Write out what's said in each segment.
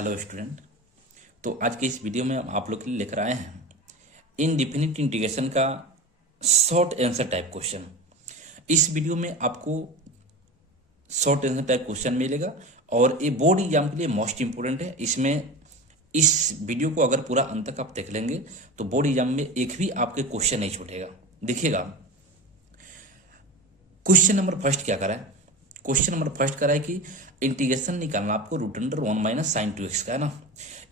Hello student. तो आज के इस वीडियो में हम आप लोग के लिए लेकर आए हैं इनडिफिनिट इंटीग्रेशन का शॉर्ट आंसर टाइप क्वेश्चन। इस वीडियो में आपको शॉर्ट आंसर टाइप क्वेश्चन मिलेगा और ये बोर्ड एग्जाम के लिए मोस्ट इंपोर्टेंट है। इसमें इस वीडियो को अगर पूरा अंत तक आप देख लेंगे तो बोर्ड एग्जाम में एक भी आपके क्वेश्चन नहीं छूटेगा। देखिएगा, क्वेश्चन नंबर फर्स्ट क्या करा है। क्वेश्चन नंबर फर्स्ट करा है कि इंटीग्रेशन निकालना आपको रूट अंडर 1 - sin 2x का है ना।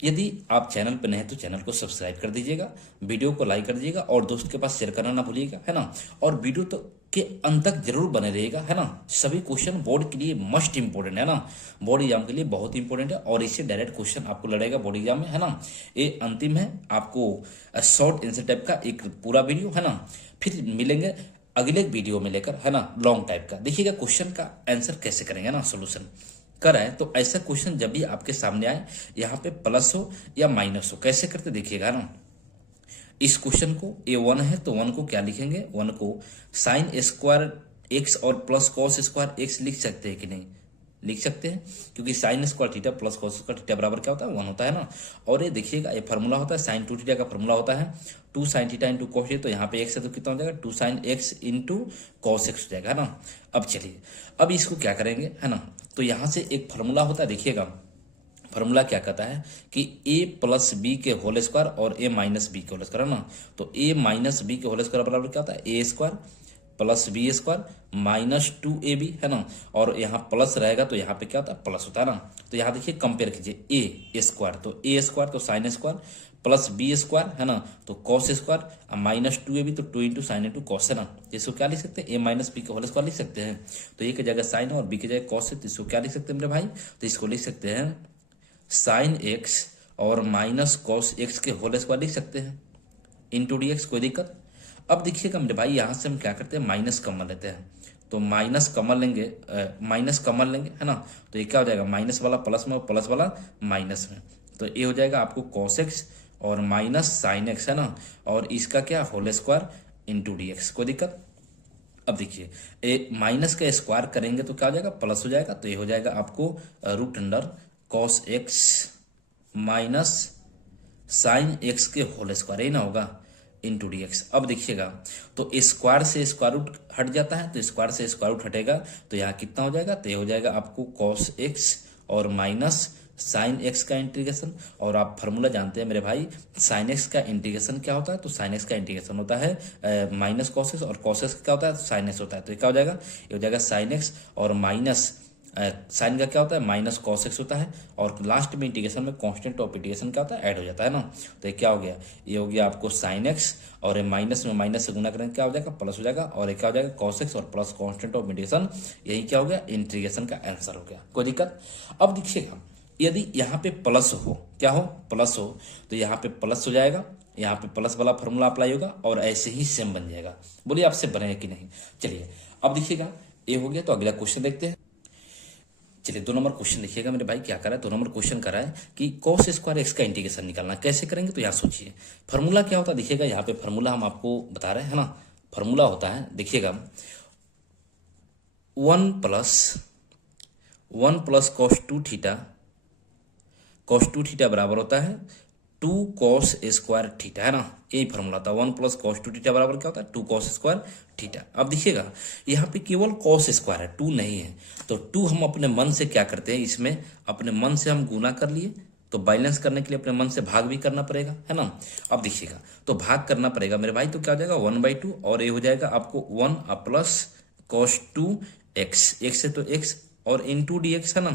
यदि आप चैनल पर नए हैं तो चैनल को सब्सक्राइब कर दीजिएगा, वीडियो को लाइक कर दीजिएगा और दोस्त के पास शेयर करना ना भूलिएगा, है ना। और वीडियो तो के अंत तक जरूर बने रहिएगा, है ना। सभी क्वेश्चन बोर्ड के लिए मस्ट इंपोर्टेंट है ना, बोर्ड एग्जाम के लिए बहुत इंपॉर्टेंट है और इससे डायरेक्ट क्वेश्चन आपको लड़ेगा बोर्ड एग्जाम में, है ना। ये अंतिम है, आपको शॉर्ट आंसर टाइप का एक पूरा वीडियो, है ना। फिर मिलेंगे अगले वीडियो में लेकर, है ना, लॉन्ग टाइप का। देखिएगा क्वेश्चन का आंसर कैसे करेंगे ना, सोल्यूशन करा है तो ऐसा क्वेश्चन जब भी आपके सामने आए, यहाँ पे प्लस हो या माइनस हो, कैसे करते देखिएगा ना। इस क्वेश्चन को ए 1 है तो 1 को क्या लिखेंगे, 1 को साइन स्क्वायर एक्स और प्लस कॉस स्क्वायर एक्स लिख सकते हैं कि नहीं, लिख सकते हैं, क्योंकि sign square theta plus cos square theta बराबर क्या होता है, 1 होता है ना। और ये देखिएगा, ये फार्मूला होता है साइन 2 थीटा का फार्मूला होता है 2 sin थीटा इंटू कॉस। तो यहाँ पे एक्स है तो कितना हो जाएगा 2 sin x into cos x हो जाएगा, है ना। अब चलिए, अब इसको क्या करेंगे, है ना। तो यहाँ से एक फार्मूला होता है, देखिएगा फार्मूला क्या कहता है कि a प्लस बी के होल स्क्वायर और a माइनस बी के होल स्क्वायर, है ना। तो a माइनस बी के होल स्क्वायर बराबर क्या होता है, a square plus B square minus 2ab, है ना। और यहाँ प्लस रहेगा तो यहाँ पे क्या होता है, प्लस होता है ना। तो यहाँ देखिए कंपेयर कीजिए ए स्क्वायर तो ए स्क्वायर तो sine square plus B square, है ना, तो कॉस स्क्वायर माइनस 2ab तो 2 इंटू साइन इंटू कॉस, है ना। इसको क्या लिख सकते हैं, ए माइनस बी के होल स्क्वायर लिख सकते हैं। तो ए की जगह साइन और बी की जगह कॉस है, तो इसको क्या लिख सकते हैं मेरे भाई, तो इसको लिख सकते हैं साइन एक्स और माइनस कॉस एक्स के होल स्क्वायर लिख सकते हैं इंटू डी एक्स। कोई दिक्कत। अब देखिएगा मेरे भाई, यहाँ से हम क्या करते हैं, माइनस कॉमन लेते हैं। तो माइनस कॉमन लेंगे, है ना। तो ये क्या हो जाएगा, माइनस वाला प्लस में और प्लस वाला माइनस में, तो ये हो जाएगा आपको कॉस एक्स और माइनस साइन एक्स, है ना। और इसका क्या, whole square into D x. कोई दिक्कत। अब देखिए, ए माइनस का स्क्वायर करेंगे तो क्या हो जाएगा, प्लस हो जाएगा। तो ये हो जाएगा आपको root under cos X minus sine X के होल स्क्वायर, ही ना होगा इंटू डी एक्स। अब देखिएगा, तो स्क्वायर से स्क्वायर रूट हट जाता है, तो स्क्वायर से स्क्वायर रूट हटेगा तो यहाँ कितना हो जाएगा, तो ये हो जाएगा आपको कॉस एक्स और माइनस साइन एक्स का इंटीग्रेशन। और आप फार्मूला जानते हैं मेरे भाई, साइन एक्स का इंटीग्रेशन क्या होता है, तो साइन एक्स का इंटीग्रेशन होता है माइनस कॉस एक्स और कॉस एक्स क्या होता है, साइन एक्स होता है। तो ये क्या हो जाएगा, ये हो जाएगा साइन एक्स और माइनस साइन का क्या होता है, माइनस कॉस एक्स होता है। और लास्ट में इंटीग्रेशन में कांस्टेंट ऑफ इंटीग्रेशन क्या होता है, ऐड हो जाता है ना। तो ये क्या हो गया, ये हो गया आपको साइन एक्स और ये माइनस में माइनस से गुना करेंगे क्या हो जाएगा, प्लस हो जाएगा। और ये क्या हो जाएगा, कॉस एक्स और प्लस कांस्टेंट ऑफ इंटीग्रेशन, यही क्या हो गया, इंटीग्रेशन का आंसर हो गया। कोई दिक्कत। अब देखिएगा, यदि यहाँ पे प्लस हो, क्या हो, प्लस हो, तो यहाँ पे प्लस हो जाएगा, यहाँ पे प्लस वाला फॉर्मूला अप्लाई होगा और ऐसे ही सेम बन जाएगा। बोलिए आपसे बनेगा कि नहीं। चलिए अब देखिएगा, ये हो गया। तो अगला क्वेश्चन देखते हैं। चलिए 2 नंबर क्वेश्चन देखिएगा मेरे भाई, क्या करा है, 2 नंबर क्वेश्चन करा है कि कॉस स्क्वायर एक्स का इंटीग्रेशन निकालना कैसे करेंगे। तो यहाँ सोचिए फॉर्मूला क्या होता है, देखिएगा यहाँ पे फॉर्मूला हम आपको बता रहे हैं, है ना। फॉर्मूला होता है, देखिएगा 1 प्लस कॉस 2 थीटा बराबर होता है 2 कॉस स्क्वायर थीटा, है ना। यही फॉर्मूला था, 1 प्लस कॉस 2 थीटा बराबर क्या होता है, 2 कॉस स्क्वायर थीटा। अब देखिएगा, यहाँ पे केवल कॉस स्क्वायर है, 2 नहीं है। तो 2 हम अपने मन से क्या करते हैं, इसमें अपने मन से हम गुना कर लिए, तो बैलेंस करने के लिए अपने मन से भाग भी करना पड़ेगा, है ना। अब देखिएगा, तो भाग करना पड़ेगा मेरे भाई, तो क्या हो जाएगा 1/2 और ये हो जाएगा आपको 1 प्लस कॉस 2 एक्स, एक्स है तो एक्स और इंटू डी एक्स, है ना।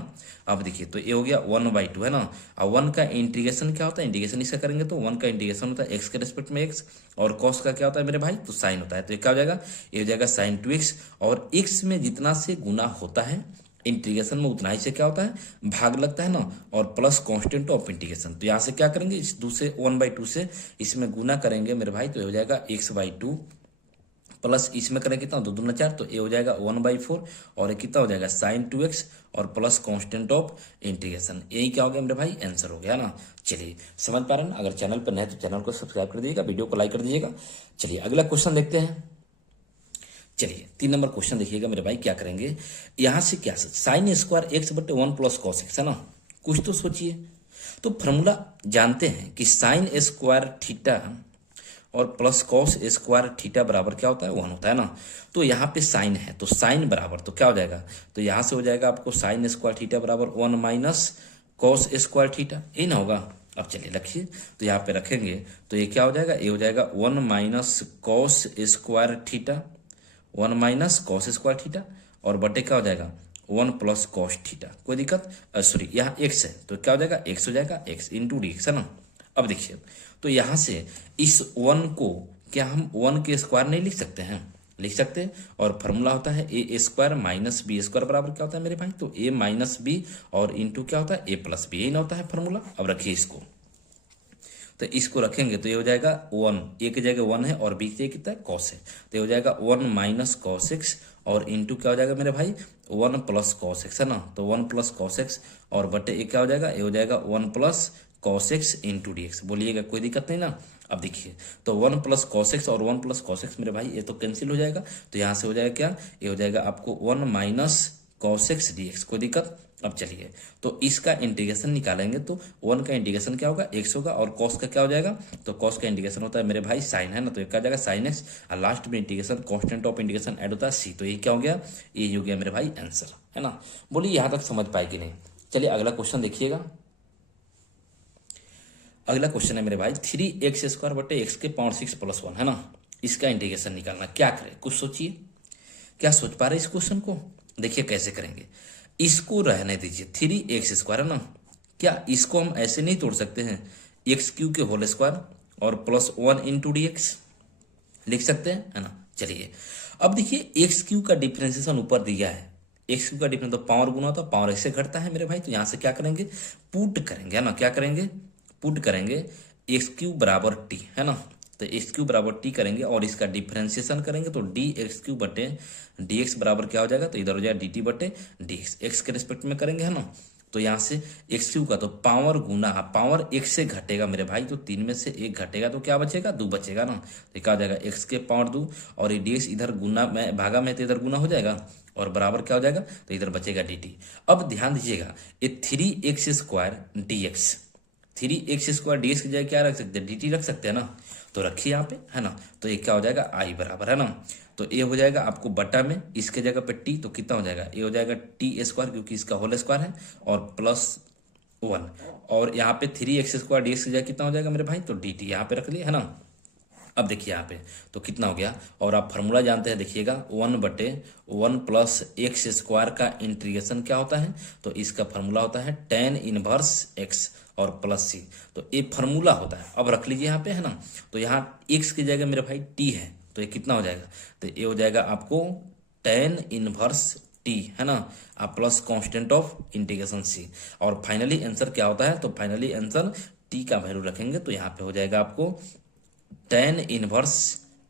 अब देखिए, तो ये हो गया 1/2, है ना। और 1 का इंटीग्रेशन क्या होता है, इंटीग्रेशन इसका करेंगे तो 1 का इंटीग्रेशन होता है एक्स के रेस्पेक्ट में एक्स, और कॉस का क्या होता है मेरे भाई, तो साइन होता है। तो ये क्या हो जाएगा, ये हो जाएगा साइन 2x और x में जितना से गुना होता है इंटीग्रेशन में उतना ही से क्या होता है, भाग लगता है ना। और प्लस कांस्टेंट ऑफ इंटीग्रेशन, तो यहाँ से क्या करेंगे, इस दूसरे 1/2 से इसमें गुना करेंगे मेरे भाई, तो ये हो जाएगा x/2 प्लस इसमें करें कितना, 2 दूना 4, तो ये हो जाएगा 1/4 और ये कितना हो जाएगा साइन 2x और प्लस कांस्टेंट ऑफ इंटीग्रेशन। यही क्या हो गया मेरे भाई, आंसर हो गया ना। चलिए समझ पा रहे हैं। अगर चैनल पर नए तो चैनल को सब्सक्राइब कर दीजिएगा, वीडियो को लाइक कर दीजिएगा। चलिए अगला क्वेश्चन देखते हैं। चलिए 3 नंबर क्वेश्चन देखिएगा मेरे भाई, क्या करेंगे, यहाँ से क्या साइन स्क्वायर एक्स बटे 1 प्लस कॉस एक्स, है ना। कुछ तो सोचिए, तो फॉर्मूला जानते हैं कि साइन स्क्वायर थीटा और प्लस कॉस स्क्वायर थीटा बराबर क्या होता है, 1 होता है ना। तो यहाँ पे साइन है तो साइन बराबर तो क्या हो जाएगा, तो यहाँ से हो जाएगा आपको साइन स्क्वायर थीटा बराबर 1 माइनस कॉस स्क्वायर थीटा, यही ना होगा। अब चलिए रखिए, तो यहाँ पे रखेंगे तो ये क्या हो जाएगा, ये हो जाएगा 1 minus cos square theta, 1 minus cos square theta, और बटे क्या हो जाएगा 1 प्लस कॉस थीटा। कोई दिक्कत, सॉरी यहाँ एक्स है तो क्या हो जाएगा, एक्स हो जाएगा, एक्स इंटू डी एक्स है ना। अब देखिए, तो यहाँ से इस 1 को क्या हम 1 के स्क्वायर नहीं लिख सकते हैं, लिख सकते हैं। और फॉर्मूला होता है a square minus B square बराबर क्या होता है मेरे भाई, तो ए माइनस बी और इंटू क्या होता है ए प्लस बी, यही ना होता है फॉर्मूला। अब रखिए इसको, तो इसको रखेंगे तो ये हो जाएगा 1, ए की जगह 1 है और बी की जगह कितना है कॉस है, तो ये हो जाएगा 1 माइनस कॉस एक्स और इंटू क्या हो जाएगा मेरे भाई 1 प्लस कॉस एक्स है ना, तो 1 प्लस कॉस एक्स और बटे ए क्या हो जाएगा, ये हो जाएगा 1 plus cos x into D x. बोलिएगा कोई दिक्कत नहीं ना। अब देखिए, तो 1 प्लस कॉस एक्स और 1 प्लस कॉस एक्स मेरे भाई ये तो कैंसिल हो जाएगा, तो यहाँ से हो जाएगा क्या, ये हो जाएगा आपको 1 minus cos x D x. कोई दिक्कत। अब चलिए, तो इसका इंटीग्रेशन निकालेंगे तो 1 का इंटीग्रेशन क्या होगा, एक्स होगा, और कॉस का क्या हो जाएगा, तो कॉस का इंटीग्रेशन होता है मेरे भाई साइन है ना, तो ये क्या हो जाएगा साइन एक्स, और लास्ट में integration constant of integration add होता है सी, तो ये क्या हो गया, ये हो गया मेरे भाई आंसर है ना। बोलिए यहाँ तक समझ पाए कि नहीं। चलिए अगला क्वेश्चन देखिएगा। अगला क्वेश्चन है मेरे भाई 3x स्क्वायर बटे एक्स के पावर 6 प्लस 1 है ना, इसका इंटीग्रेशन निकालना। क्या करें, कुछ सोचिए, क्या सोच पा रहे इस क्वेश्चन को। देखिए कैसे करेंगे, इसको रहने दीजिए, 3x स्क्वायर है ना, क्या इसको हम ऐसे नहीं तोड़ सकते हैं, एक्स क्यू के होल स्क्वायर और प्लस 1 इंटू डी एक्स लिख सकते हैं है ना। चलिए अब देखिए, एक्स क्यू का डिफ्रेंसिएशन ऊपर दिया है, एक्स क्यू का डिफरेंस तो पावर गुना होता है, पावर एक्स से घटता है मेरे भाई, तो यहाँ से क्या करेंगे पुट करेंगे है ना, क्या करेंगे पुट करेंगे एक्स क्यू बराबर टी है ना, तो एक्स क्यू बराबर टी करेंगे और इसका डिफरेंशिएशन करेंगे तो डी एक्स क्यू बटे डी एक्स बराबर क्या हो जाएगा, तो इधर हो जाएगा डी टी बटे डी एक्स, एक्स के रिस्पेक्ट में करेंगे है ना। तो यहाँ से एक्स क्यू का तो पावर गुना पावर एक से घटेगा मेरे भाई, तो 3 में से 1 घटेगा तो क्या बचेगा, 2 बचेगा ना, तो क्या हो जाएगा एक्स के पावर 2 और ये डी एक्स इधर गुना में भागा में तो इधर गुना हो जाएगा और बराबर क्या हो जाएगा, तो इधर बचेगा डी टी। अब ध्यान दीजिएगा, ये 3x square D x, 3x square D X की जगह क्या रख सकते हैं, डी टी रख सकते हैं ना, तो रखिए यहाँ पे है ना, तो ये क्या हो जाएगा आई बराबर है ना, तो ये हो जाएगा आपको बटा में इसके जगह पे टी, तो कितना हो जाएगा, ये हो जाएगा टी स्क्वायर क्योंकि इसका होल स्क्वायर है और प्लस 1, और यहाँ पे 3x स्क्वायर डी एक्स की जगह कितना हो जाएगा मेरे भाई, तो डी टी यहाँ पे रख लिया है ना। अब देखिए यहाँ पे तो कितना हो गया, और आप फार्मूला जानते हैं, देखिएगा 1 बटे 1 प्लस एक्स स्क्वायर का इंटीग्रेशन क्या होता है, तो इसका फार्मूला होता है tan इनवर्स एक्स और प्लस सी, तो ये फार्मूला होता है। अब रख लीजिए यहाँ पे है ना, तो यहाँ एक्स की जगह मेरे भाई टी है, तो ये कितना हो जाएगा, तो ये हो जाएगा आपको tan इनवर्स टी है ना, आप प्लस कांस्टेंट ऑफ इंटीग्रेशन सी, और फाइनली आंसर क्या होता है, तो फाइनली आंसर टी का वैल्यू रखेंगे तो यहाँ पे हो जाएगा आपको tan इनवर्स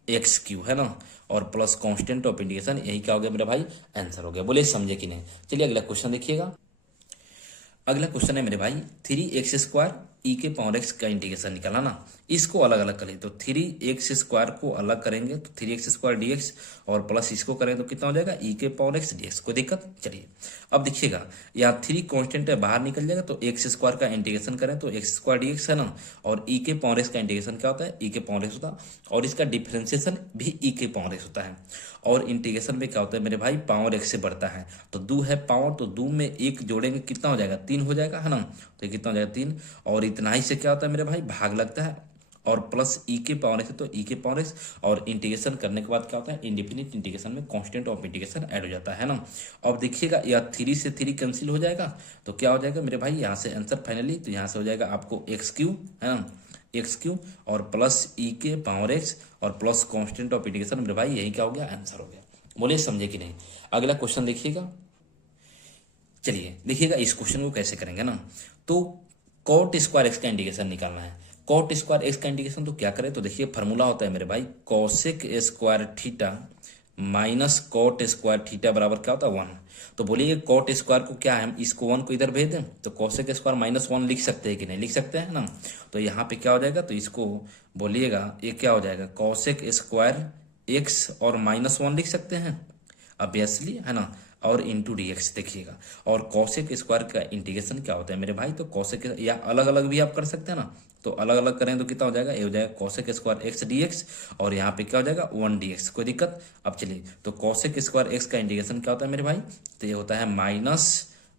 एक्स क्यू है ना, और प्लस कांस्टेंट ऑफ इंटीग्रेशन, यही क्या हो गया मेरा भाई आंसर हो गया। बोले समझे कि नहीं। चलिए अगला क्वेश्चन देखिएगा। अगला क्वेश्चन है मेरे भाई 3x स्क्वायर ई के पावर एक्स का इंटीग्रेशन निकालना ना, इसको अलग अलग करें तो 3x स्क्वायर को अलग करेंगे तो 3x स्क्वायर डी एक्स और प्लस इसको करें तो कितना हो जाएगा ई के पावर एक्स डी एक्स। कोई दिक्कत। चलिए अब देखिएगा, यहाँ 3 कांस्टेंट है बाहर निकल जाएगा, तो एक्स स्क्वायर का इंटीग्रेशन करें तो एक्स स्क्वायर डी एक्स है ना, और ई के पावर एक्स का इंटीग्रेशन क्या होता है, ई के पावर एक्स होता है, और इसका डिफ्रेंसिएशन भी ई के पावर एक्स होता है, और इंटीग्रेशन में क्या होता है मेरे भाई पावर एक्स से बढ़ता है, तो 2 है पावर, तो 2 में 1 जोड़ेंगे कितना हो जाएगा 3 हो जाएगा है ना, तो कितना हो जाएगा 3, और इतना ही से क्या होता है मेरे भाई भाग लगता है, और प्लस ई के पावर एक्स, तो ई के पावर एक्स, और इंटीग्रेशन करने के बाद क्या होता है इंडिफिनिट इंटीग्रेशन में कांस्टेंट ऑफ इंटीग्रेशन ऐड हो जाता है ना। अब देखिएगा या 3 से 3 कैंसिल हो जाएगा, तो क्या हो जाएगा मेरे भाई यहाँ से आंसर फाइनली, तो यहाँ से हो जाएगा आपको एक्स क्यू है ना, एक्स क्यू और प्लस ई के पावर एक्स और प्लस कांस्टेंट ऑफ इंटीग्रेशन, मेरे भाई यही क्या हो गया आंसर हो गया। बोलिए समझे कि नहीं। अगला क्वेश्चन देखिएगा। चलिए देखिएगा इस क्वेश्चन को कैसे करेंगे ना, तो कॉट स्क्वायर एक्स का इंटीग्रेशन निकालना है। कॉट स्क्वायर एक्स का इंटीग्रेशन तो क्या करें, तो देखिए फार्मूला होता है मेरे भाई cosec square theta minus cot square theta बराबर क्या होता है 1। तो बोलिए कॉट स्क्वायर को क्या है, हम इसको 1 को इधर भेज दें तो कोसेक स्क्वायर माइनस 1 लिख सकते हैं कि नहीं, लिख सकते हैं ना। तो यहाँ पे क्या हो जाएगा, तो इसको बोलिएगा ये क्या हो जाएगा कोसेक स्क्वायर एक्स और माइनस 1 लिख सकते हैं ऑब्वियसली है ना। और इंटू डी एक्स देखिएगा। और कॉसेक स्क्वायर का इंटीग्रेशन क्या होता है मेरे भाई, तो कॉसेक या अलग अलग भी आप कर सकते हैं ना, तो अलग अलग करें तो कितना हो जाएगा, ये हो जाएगा cosec square X D X, और यहाँ पे क्या हो जाएगा 1 dx। कोई दिक्कत। अब चलिए, तो कॉसेक स्क्वायर एक्स का इंटीग्रेशन क्या होता है मेरे भाई, तो ये होता है माइनस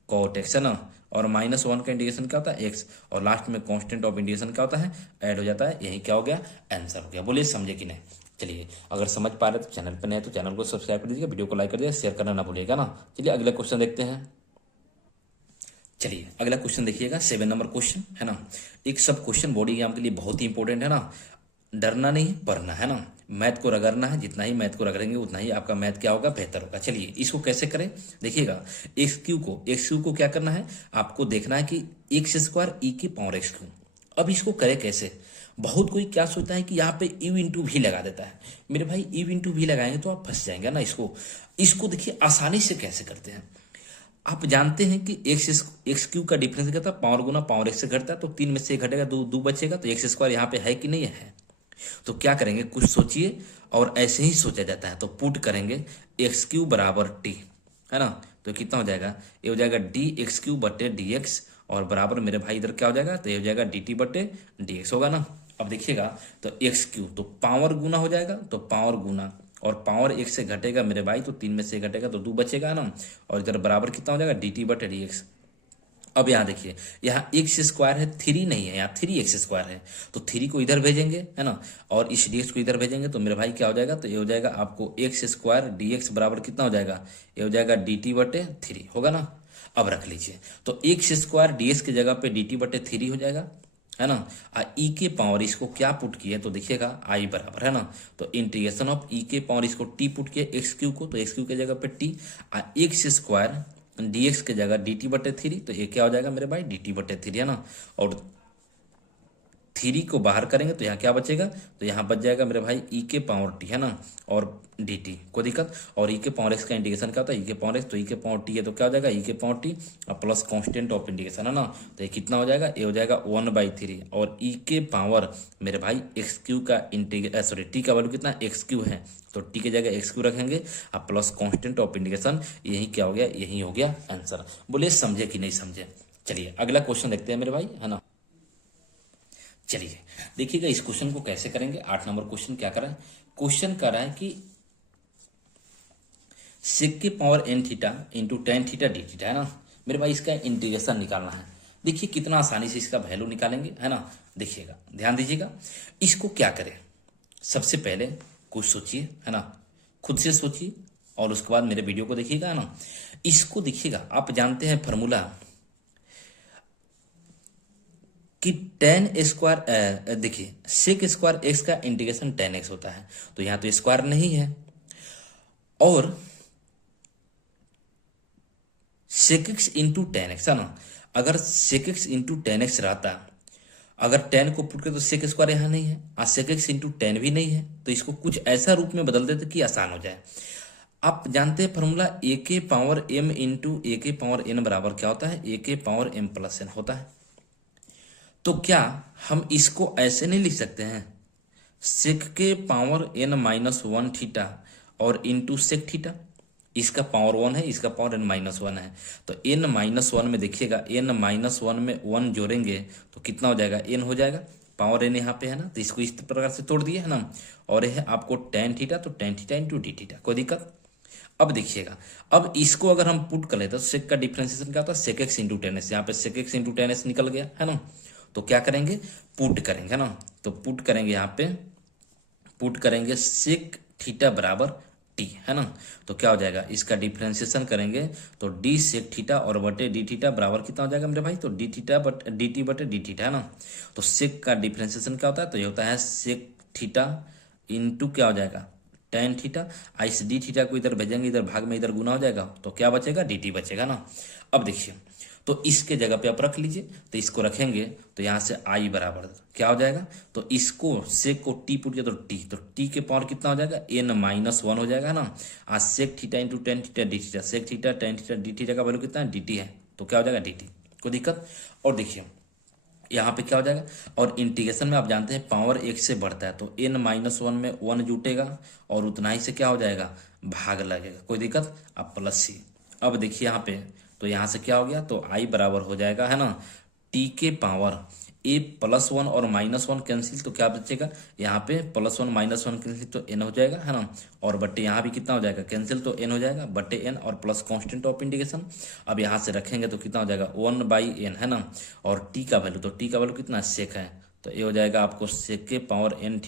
कॉट एक्स, है ना, और -1 का इंटीग्रेशन क्या होता है एक्स, और लास्ट में कांस्टेंट ऑफ इंटीग्रेशन क्या होता है, ऐड हो जाता है। यही क्या हो गया, आंसर हो गया। बोलिए समझे कि नहीं। चलिए, अगर समझ पा रहे तो चैनल पर नए तो चैनल को सब्सक्राइब कर दीजिएगा, वीडियो को लाइक कर दीजिएगा, शेयर करना ना भूलिएगा ना। चलिए अगला क्वेश्चन देखते हैं। चलिए अगला क्वेश्चन देखिएगा, 7 नंबर क्वेश्चन है ना। एक सब क्वेश्चन बोर्ड एग्जाम के लिए बहुत ही इंपॉर्टेंट है ना। डरना नहीं, पढ़ना है ना। मैथ को रगड़ना है, जितना ही मैथ को रगड़ेंगे उतना ही आपका मैथ क्या होगा, बेहतर होगा। चलिए इसको कैसे करें, देखिएगा। एक्स क्यू को क्या करना है, आपको देखना है कि एक्स स्क्वायर ई की पावर एक्स क्यू। अब इसको करें कैसे, बहुत कोई क्या सोचता है कि यहाँ पे यू इंटू भी लगा देता है। मेरे भाई यू इंटू भी लगाएंगे तो आप फंस जाएंगे ना। इसको देखिए आसानी से कैसे करते हैं। आप जानते हैं कि एक्स क्यू का डिफरेंस क्या था, पावर गुना पावर एक्स से घटता है, तो 3 में से घटेगा, दो बचेगा, तो एक्स स्क्वायर यहाँ पे है कि नहीं है। तो क्या करेंगे, कुछ सोचिए, और ऐसे ही सोचा जाता है। तो पुट करेंगे एक्स क्यू बराबर टी, है ना, तो कितना हो जाएगा, ये हो जाएगा डी एक्स क्यू बटे डी एक्स, और बराबर मेरे भाई इधर क्या हो जाएगा, तो ये हो जाएगा डी टी बटे डी एक्स होगा ना। अब देखिएगा, तो एक्स क्यू तो पावर गुना हो जाएगा, तो पावर गुना, और पावर एक से घटेगा मेरे भाई, तो 3 में से घटेगा तो 2 बचेगा ना, और इधर बराबर कितना हो जाएगा, डी टी बटे डी एक्स। अब यहाँ देखिए, यहाँ एक्स स्क्वायर है, 3 नहीं है, यहाँ 3x स्क्वायर है, तो 3 को इधर भेजेंगे, है ना, और इस dx को इधर भेजेंगे, तो मेरे भाई क्या हो जाएगा, तो ये हो जाएगा आपको एक्स स्क्वायर dx बराबर कितना हो जाएगा, ये हो जाएगा dt बटे 3 होगा ना। अब रख लीजिए, तो एक्स स्क्वायर dx की जगह पे dt बटे 3 हो जाएगा, है ना। ई के पावर इसको क्या पुट किया, तो देखिएगा आई बराबर, है ना, तो इंटीग्रेशन ऑफ ई के पावर इसको टी पुट किया एक्स क्यू को, तो एक्स क्यू की जगह पे टी, एक्स स्क्वायर dx की जगह dt बटे 3, तो ये क्या हो जाएगा मेरे भाई, dt बटे 3, है ना, और 3 को बाहर करेंगे तो यहाँ क्या बचेगा, तो यहाँ बच जाएगा मेरे भाई ई के पावर टी, है ना, और dt, कोई दिक्कत। और ई के पावर एक्स का इंटीग्रेशन क्या होता है, ई के पावर एक्स, तो ई के पावर टी है, तो क्या हो जाएगा ई के पावर टी और प्लस कांस्टेंट ऑफ इंटीग्रेशन, है ना, तो ये कितना हो जाएगा, ये हो जाएगा 1/3, और ई के पावर मेरे भाई एक्स क्यू का टी का वैल्यू कितना एक्स क्यू है, तो टी की जगह एक्स क्यू रखेंगे, अब प्लस कांस्टेंट ऑफ इंटीग्रेशन, यही क्या हो गया, यही हो गया आंसर। बोलिए समझे कि नहीं समझे। चलिए अगला क्वेश्चन देखते हैं मेरे भाई, है ना। चलिए देखिएगा इस क्वेश्चन को कैसे करेंगे। 8 नंबर क्वेश्चन क्या कर रहा है, क्वेश्चन कर रहा है कि सेक के power N theta into tan theta D theta, है ना। मेरे भाई इसका इंटीग्रेशन निकालना है। देखिए कितना आसानी से इसका वैल्यू निकालेंगे, है ना। देखिएगा ध्यान दीजिएगा, इसको क्या करें, सबसे पहले कुछ सोचिए, है ना, खुद से सोचिए, और उसके बाद मेरे वीडियो को देखिएगा, है ना। इसको देखिएगा, आप जानते हैं फॉर्मूला कि टेन स्क्वायर, देखिए सेक स्क्वायर एक्स का इंटीग्रेशन 10x होता है, तो यहाँ तो स्क्वायर नहीं है, और सेक एक्स इंटू 10x, है ना। अगर सेक एक्स इंटू 10x रहता, अगर 10 को पुट करें तो सेक स्क्वायर यहाँ नहीं है, और सेक एक्स इंटू 10 भी नहीं है, तो इसको कुछ ऐसा रूप में बदल देते कि आसान हो जाए। आप जानते हैं फॉर्मूला ए के पावर एम इंटू ए के पावर एन बराबर क्या होता है, ए के पावर एम प्लस एन होता है। तो क्या हम इसको ऐसे नहीं लिख सकते हैं, सेक के पावर एन -1 थीटा और इंटू सेक थीटा, इसका पावर 1 है, इसका पावर n -1 है, तो n -1 में देखिएगा, n -1 में 1 जोड़ेंगे तो कितना हो जाएगा, n हो जाएगा, पावर n यहाँ पे है ना, तो इसको इस प्रकार से तोड़ दिए, है ना। और यह आपको tan थीटा, तो tan theta into D theta, कोई दिक्कत। अब देखिएगा, अब इसको अगर हम पुट कर लेते तो सेक का डिफ्रेंसिएशन क्या होता है, sec X into tan S, यहाँ पे sec X into tan S निकल गया, है ना। तो क्या करेंगे, पुट करेंगे, है ना, तो पुट करेंगे, यहाँ पे पुट करेंगे सेक थीटा बराबर टी, है ना, तो क्या हो जाएगा, इसका डिफ्रेंसिएशन करेंगे तो डी सेक थीटा और बटे डी थीटा बराबर कितना हो जाएगा मेरे भाई, तो D theta but D T बटे डी थीटा, है ना। तो सेक का डिफ्रेंसिएशन क्या होता है, तो ये होता है सेक थीटा इंटू क्या हो जाएगा, टेन थीटा, इस डी थीटा को इधर भेजेंगे, इधर भाग में इधर गुना हो जाएगा, तो क्या बचेगा, डी टी बचेगा ना। अब देखिए, तो इसके जगह पे आप रख लीजिए, तो इसको रखेंगे तो यहाँ से आई बराबर क्या हो जाएगा, तो इसको सेक को टी पुट किया तो टी के पावर कितना हो जाएगा, n -1 हो जाएगा ना। आज sec theta into tan theta D theta, sec theta tan theta D theta का वैल्यू कितना है, डी टी है, तो क्या हो जाएगा डी टी, कोई दिक्कत। और देखिए यहाँ पे क्या हो जाएगा, और इंटीग्रेशन में आप जानते हैं पावर 1 से बढ़ता है, तो n -1 में 1 जुटेगा और उतना ही से क्या हो जाएगा, भाग लगेगा, कोई दिक्कत। अब प्लस सी, अब देखिए यहाँ पे, तो यहाँ से क्या हो गया, तो आई बराबर हो जाएगा, है ना, टी के पावर ए प्लस वन और माइनस वन कैंसिल, तो क्या बचेगा यहाँ पे plus one minus one cancel तो एन हो जाएगा, है ना, और बट्टे यहाँ भी कितना हो जाएगा कैंसिल, तो एन हो जाएगा बट्टे एन और प्लस कांस्टेंट ऑफ इंटीग्रेशन। अब यहाँ से रखेंगे तो कितना हो जाएगा 1/n, है ना, और टी का वैल्यू, तो टी का वैल्यू कितना सेक है, तो ये हो जाएगा आपको सेक के पावर एन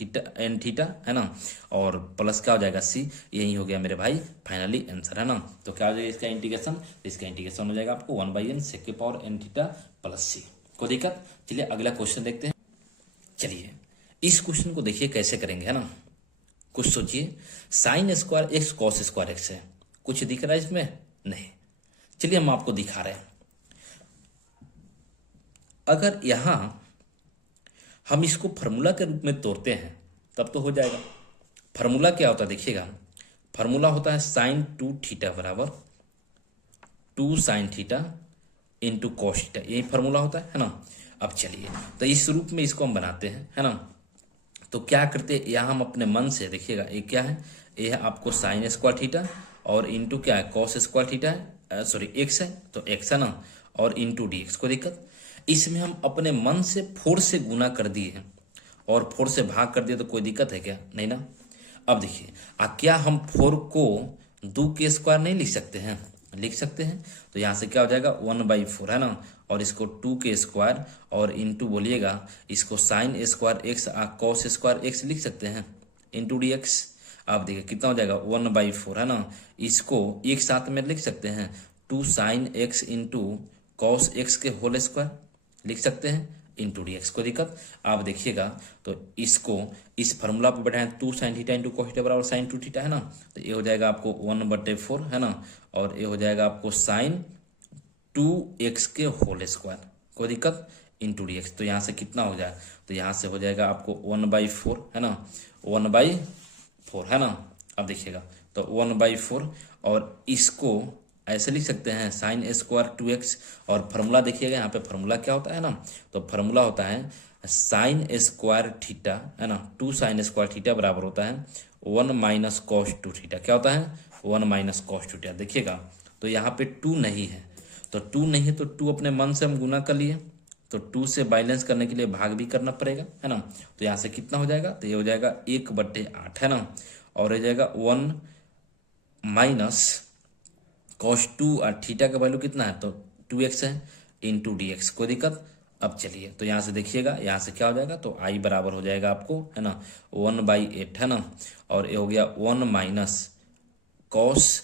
थीटा, है ना, और प्लस क्या हो जाएगा सी। यही हो गया मेरे भाई फाइनली आंसर, है ना। तो क्या हो जाएगा इसका इंटीग्रेशन, इसका इंटीग्रेशन हो जाएगा आपको 1/n सेक के पावर एन थीटा प्लस सी। कोई दिक्कत। चलिए अगला क्वेश्चन देखते हैं। चलिए इस क्वेश्चन को देखिए कैसे करेंगे, है ना। कुछ सोचिए, sign square x cos square x है, कुछ दिख रहा है इसमें नहीं। चलिए हम आपको दिखा रहे हैं। अगर यहां हम इसको फार्मूला के रूप में तोड़ते हैं तब तो हो जाएगा। फार्मूला क्या होता है देखिएगा, फार्मूला होता है साइन 2 थीटा बराबर 2 sine theta into cos theta, यही फार्मूला होता है ना। अब चलिए तो इस रूप में इसको हम बनाते हैं, है ना। तो क्या करते हैं, यहाँ हम अपने मन से देखिएगा, ये क्या है, ये है आपको साइन स्क्वायर थीटा और इंटू क्या है कॉस स्क्वायर थीटा है, सॉरी एक्स है, तो एक्स है ना, और इंटू डी एक्स। को दिक्कत, इसमें हम अपने मन से 4 से गुना कर दिए हैं और 4 से भाग कर दिए, तो कोई दिक्कत है क्या, नहीं ना। अब देखिए क्या हम 4 को 2 के स्क्वायर नहीं लिख सकते हैं, लिख सकते हैं। तो यहाँ से क्या हो जाएगा 1/4, है ना, और इसको 2 के स्क्वायर और इंटू बोलिएगा इसको sign square x cos square x लिख सकते हैं इंटू डी एक्स। आप देखिए कितना हो जाएगा 1/4, है ना, इसको एक साथ में लिख सकते हैं 2 sine x into cos X के होल स्क्वायर लिख सकते हैं इंटू डी एक्स। को दिक्कत, आप देखिएगा तो इसको इस फार्मूला पर बैठाएं 2 sine theta into cos theta बराबर साइन 2 थीटा, है ना, तो ये हो जाएगा आपको 1/4, है ना, और ये हो जाएगा आपको साइन 2x के होल स्क्वायर। कोई दिक्कत इंटू डी एक्स। तो यहाँ से कितना हो जाए, तो यहाँ से हो जाएगा आपको 1/4, है ना, 1/4, है ना। अब देखिएगा तो 1/4 और इसको ऐसे लिख सकते हैं साइन स्क्वायर 2x, और फार्मूला देखिएगा यहाँ पे फार्मूला क्या होता है ना, तो फार्मूला होता है साइन स्क्वायर थीटा, है ना, 2 साइन स्क्वायर थीटा बराबर होता है 1 माइनस कॉस 2 थीटा। क्या होता है 1 माइनस कॉस 2 थीटा। देखिएगा तो यहाँ पे 2 नहीं है, तो 2 नहीं है तो 2 अपने मन से हम गुना कर लिए, तो 2 से बैलेंस करने के लिए भाग भी करना पड़ेगा, है ना। तो यहाँ से कितना हो जाएगा, तो ये हो जाएगा 1/8, है ना, और हो जाएगा 1 माइनस कॉस 2 और थीटा का वैल्यू कितना है, तो 2x है इंटू डी एक्स। कोई दिक्कत। अब चलिए तो यहाँ से देखिएगा, यहाँ से क्या हो जाएगा, तो आई बराबर हो जाएगा आपको, है ना, 1/8, है ना, और ये हो गया 1 माइनस कॉस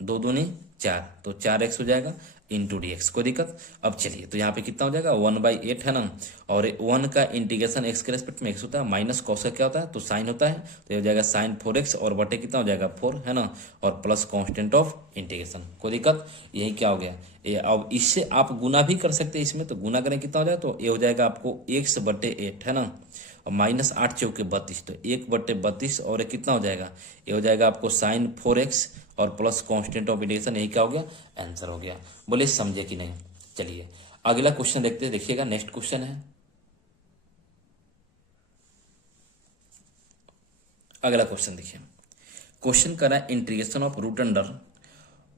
2 दूनी 4, तो 4x हो जाएगा इंटू डी एक्स। कोई दिक्कत। अब चलिए तो यहाँ पे कितना हो जाएगा 1/8, है ना, और 1 का इंटीग्रेशन एक्स के रेस्पेक्ट में एक्स होता है, माइनस कॉस का क्या होता है, तो साइन होता है, तो ये हो जाएगा साइन 4x और बटे कितना हो जाएगा 4, है ना, और प्लस कांस्टेंट ऑफ इंटीग्रेशन। कोई दिक्कत। यही क्या हो गया ये। अब इससे आप गुना भी कर सकते हैं, इसमें तो गुना करें कितना हो जाएगा, तो ये हो जाएगा आपको x/8, है ना, और माइनस 8 चौके 32, तो 1/32 और कितना हो जाएगा, ये हो जाएगा आपको साइन 4x और प्लस कांस्टेंट ऑफ इंटीग्रेशन। यही क्या हो गया आंसर हो गया। बोले समझे कि नहीं। चलिए अगला क्वेश्चन देखते हैं, देखिएगा नेक्स्ट क्वेश्चन है। अगला क्वेश्चन देखिए, क्वेश्चन कर रहा है integration of root under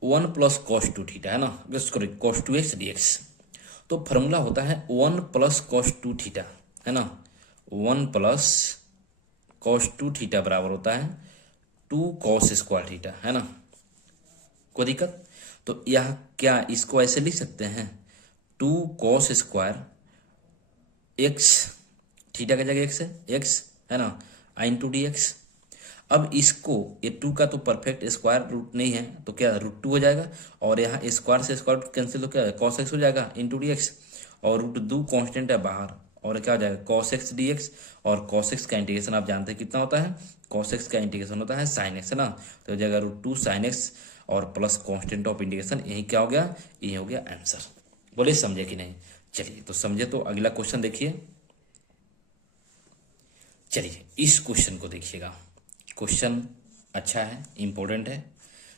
1 plus cos 2 theta, है ना, कॉस 2x dx। तो फॉर्मूला होता है 1 प्लस कॉस 2 थीटा, है ना, 1 प्लस कॉस 2 थीटा बराबर होता है 2 कॉस स्क्वायर थीटा, है ना। कोई दिक्कत। तो यह क्या इसको ऐसे लिख सकते हैं 2 कॉस स्क्वायर एक्स, थीटा का जगह एक्स है, एक्स, है ना, इंटू डी एक्स। अब इसको ये 2 का तो परफेक्ट स्क्वायर रूट नहीं है, तो क्या √2 हो जाएगा, और यहाँ स्क्वायर से स्क्वायर कैंसिल, तो क्या कॉस एक्स हो जाएगा इंटू डी एक्स, और √2 कॉन्स्टेंट है बाहर, और क्या हो जाएगा कॉस एक्स डी एक्स। और कॉस एक्स का इंटीग्रेशन आप जानते हैं कितना होता है, कॉस एक्स का इंटीग्रेशन होता है साइन एक्स, है ना, तो हो जाएगा √2 साइन एक्स और प्लस कांस्टेंट ऑफ इंटीग्रेशन। यही क्या हो गया, ये हो गया आंसर। बोले समझे कि नहीं। चलिए तो समझे तो अगला क्वेश्चन देखिए। चलिए इस क्वेश्चन को देखिएगा, क्वेश्चन अच्छा है, इंपॉर्टेंट है।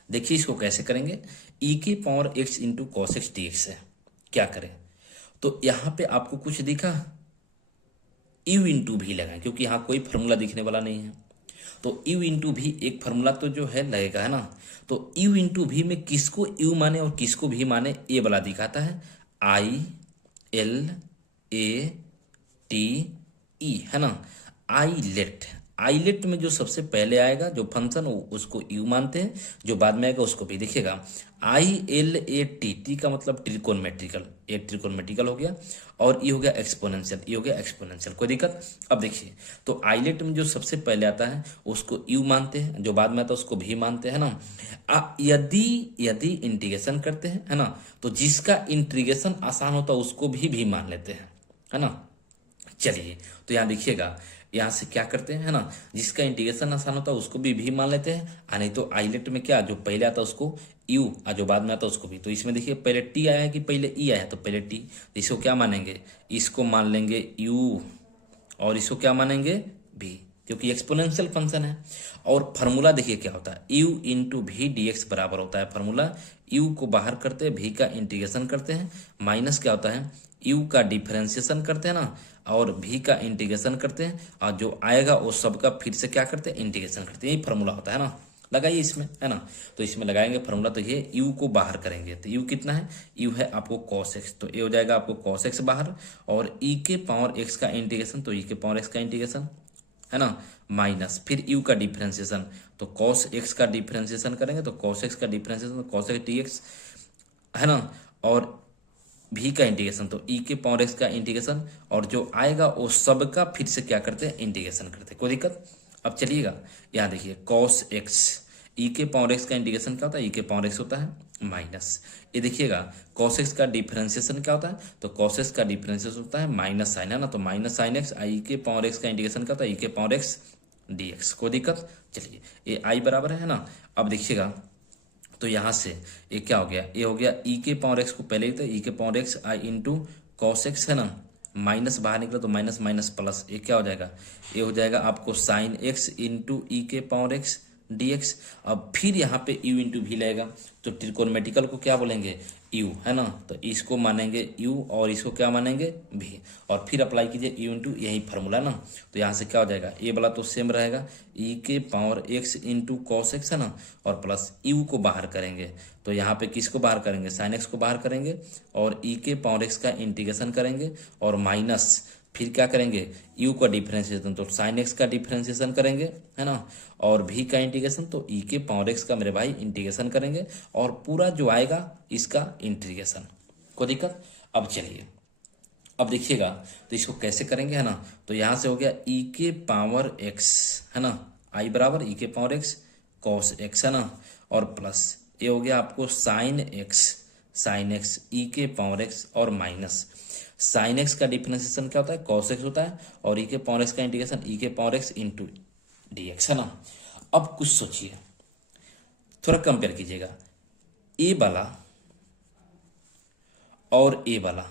देखिए इसको कैसे करेंगे, e की power x into cos x D x है। क्या करें, तो यहाँ पे आपको कुछ दिखा u इंटू भी लगाएं, क्योंकि यहाँ कोई फॉर्मूला दिखने वाला नहीं है। तो यू इंटू भी एक फार्मूला तो जो है लगेगा, है ना। तो यू इंटू भी में किसको यू माने और किसको भी माने ये वाला दिखाता है, I L A T E, है ना। आईलेट, आईलेट में जो सबसे पहले आएगा जो फंक्शन उसको यू मानते हैं, जो बाद में आएगा उसको भी। देखिएगा ILAT, टी का मतलब ट्रिकोनमेट्रिकल, ये ट्रिकोनमेट्रिकल हो गया, और ये हो गया एक्सपोनेंशियल, ये हो गया एक्सपोनेंशियल। कोई दिक्कत? अब देखिए, तो आईलेट में जो सबसे पहले आता है उसको यू मानते हैं, जो बाद में आता है उसको भी मानते हैं, है ना। यदि इंटीग्रेशन करते हैं, है ना, तो जिसका इंटीग्रेशन आसान होता है उसको भी मान लेते हैं, है ना। चलिए, तो यहाँ देखिएगा, यहाँ से क्या करते हैं, है ना, जिसका इंटीग्रेशन आसान होता है उसको भी मान लेते हैं, नहीं तो आइलेट में क्या, जो पहले आता है उसको यू और जो बाद में आता है उसको भी। तो इसमें देखिए पहले टी आया है कि पहले ई आया है, तो पहले टी, इसको क्या मानेंगे, इसको मान लेंगे यू और इसको क्या मानेंगे भी, क्योंकि एक्सपोनेंशियल फंक्शन है। और फार्मूला देखिए क्या होता है, यू इंटू भी डी एक्स बराबर होता है फार्मूला, यू को बाहर करते हैं, भी का इंटीग्रेशन करते हैं, माइनस क्या होता है, यू का डिफरेंशिएशन करते हैं ना, और भी का इंटीग्रेशन करते हैं, और जो आएगा वो सबका फिर से क्या करते हैं, इंटीग्रेशन करते हैं। यही फार्मूला होता है ना, लगाइए इसमें, है ना। तो इसमें लगाएंगे फार्मूला, तो ये यू को बाहर करेंगे, तो यू कितना है, यू है आपको cos x, तो ये हो जाएगा आपको cos x बाहर, और e के पावर x का इंटीग्रेशन, तो e के पावर x का इंटीग्रेशन, है ना, माइनस फिर u का डिफरेंशिएशन, तो cos x का डिफरेंशिएशन करेंगे, तो cos x का डिफरेंशिएशन, तो cos x dx, है ना, और भी का इंटीग्रेशन, तो e के पावर x का इंटीग्रेशन, और जो आएगा वो सब का फिर से क्या करते हैं, इंटीग्रेशन करते हैं। कोई दिक्कत? अब चलिएगा, यहाँ देखिए cos x, e के पावर x का इंटीग्रेशन क्या होता है, e के पावर x होता है माइनस, ये देखिएगा cos x का डिफरेंशिएशन क्या होता है, तो cos x का डिफरेंशिएशन होता है माइनस साइन, है ना, तो माइनस साइन x, i के पावर x का इंटीग्रेशन क्या होता है, e के पावर x dx। कोई दिक्कत? चलिए, ये i बराबर है ना। अब देखिएगा, तो यहाँ से ये क्या हो गया, ये हो गया e के पावर x को पहले ही था, e के पावर x आई इंटू कॉस एक्स, है ना, माइनस बाहर निकला तो माइनस माइनस प्लस, ये क्या हो जाएगा, ये हो जाएगा आपको साइन एक्स इंटू ई के पावर एक्स dx। अब फिर यहाँ पे u इंटू भी लगेगा, तो ट्रिकोनमेटिकल को क्या बोलेंगे, u, है ना, तो इसको मानेंगे u और इसको क्या मानेंगे भी, और फिर अप्लाई कीजिए u इंटू, यही फार्मूला ना। तो यहाँ से क्या हो जाएगा, ये वाला तो सेम रहेगा, e के power x into cos x, है ना, और प्लस u को बाहर करेंगे, तो यहाँ पे किसको बाहर करेंगे, साइन एक्स को बाहर करेंगे, और e के पावर x का इंटीग्रेशन करेंगे, और माइनस फिर क्या करेंगे, u का डिफरेंशिएशन, तो साइन एक्स का डिफरेंशिएशन करेंगे, है ना, और v का इंटीग्रेशन, तो e के पावर x का मेरे भाई इंटीग्रेशन करेंगे, और पूरा जो आएगा इसका इंटीग्रेशन। कोई दिक्कत? अब चलिए, अब देखिएगा, तो इसको कैसे करेंगे, है ना, तो यहाँ से हो गया e के पावर x, है ना, i बराबर e के पावर x cos x, है ना, और प्लस ये हो गया आपको साइन x e के पावर x, और माइनस साइन एक्स का डिफरेंशिएशन क्या होता है, cos x होता है, और e के पावर x का इंटीग्रेशन e के पावर x इंटू dx, है ना। अब कुछ सोचिए, थोड़ा कंपेयर कीजिएगा, ए वाला और ए वाला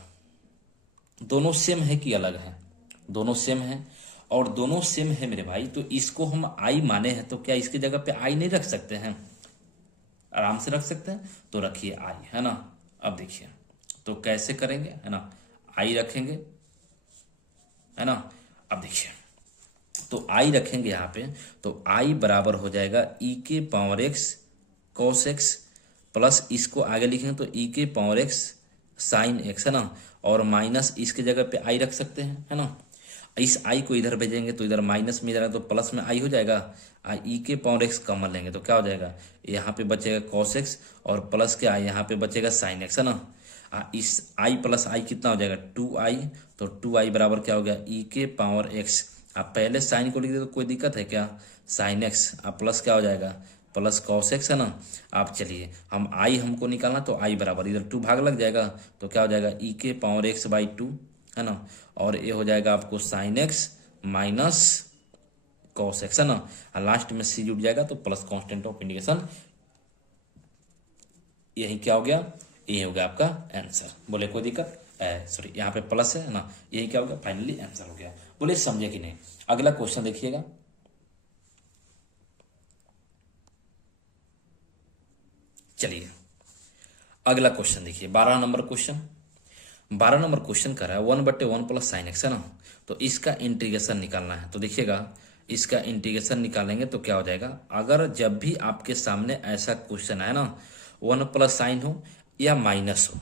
दोनों सेम है कि अलग है, दोनों सेम है, और दोनों सेम है मेरे भाई, तो इसको हम आई माने हैं, तो क्या इसकी जगह पे आई नहीं रख सकते हैं, आराम से रख सकते हैं, तो रखिए आई, है ना। अब देखिए, तो कैसे करेंगे, है ना, आई रखेंगे, है ना। अब देखिए, तो आई रखेंगे यहाँ पे, तो आई बराबर हो जाएगा e के power x cos x, plus इसको आगे लिखेंगे तो e के पावर x साइन x, है ना, और माइनस इसके जगह पे आई रख सकते हैं, है ना। इस आई को इधर भेजेंगे तो इधर माइनस में जाएगा, तो प्लस में आई हो जाएगा, e के पावर x कॉमन लेंगे तो क्या हो जाएगा, यहाँ पे बचेगा cos x, और प्लस के आई यहाँ पे बचेगा साइन x, है ना। इस i प्लस आई कितना हो जाएगा, 2i, तो 2i बराबर क्या हो गया, e के पावर x, आप पहले साइन को लिख दे तो कोई दिक्कत है क्या, साइन x, आप प्लस क्या हो जाएगा, प्लस cos x, है ना। आप चलिए, हम i हमको निकालना, तो i बराबर इधर 2 भाग लग जाएगा, तो क्या हो जाएगा e के पावर x बाई 2, है ना, और ये हो जाएगा आपको sine x minus cos x, है ना, और लास्ट में c जुड़ जाएगा, तो प्लस कॉन्स्टेंट ऑफ इंटीग्रेशन, यही क्या हो गया, ये हो गया आपका आंसर। बोले कोई दिक्कत, सॉरी यहाँ पे प्लस है ना, यही क्या हो गया, फाइनली आंसर हो गया। बोले समझे कि नहीं? अगला क्वेश्चन देखिएगा, चलिए अगला क्वेश्चन देखिए, 12 नंबर क्वेश्चन, 12 नंबर क्वेश्चन कर रहा है 1/1 प्लस साइन एक्स, है ना, तो इसका इंटीग्रेशन निकालना है। तो देखिएगा, इसका इंटीग्रेशन निकालेंगे तो क्या हो जाएगा, अगर जब भी आपके सामने ऐसा क्वेश्चन है ना, 1 प्लस साइन हो या माइनस हो,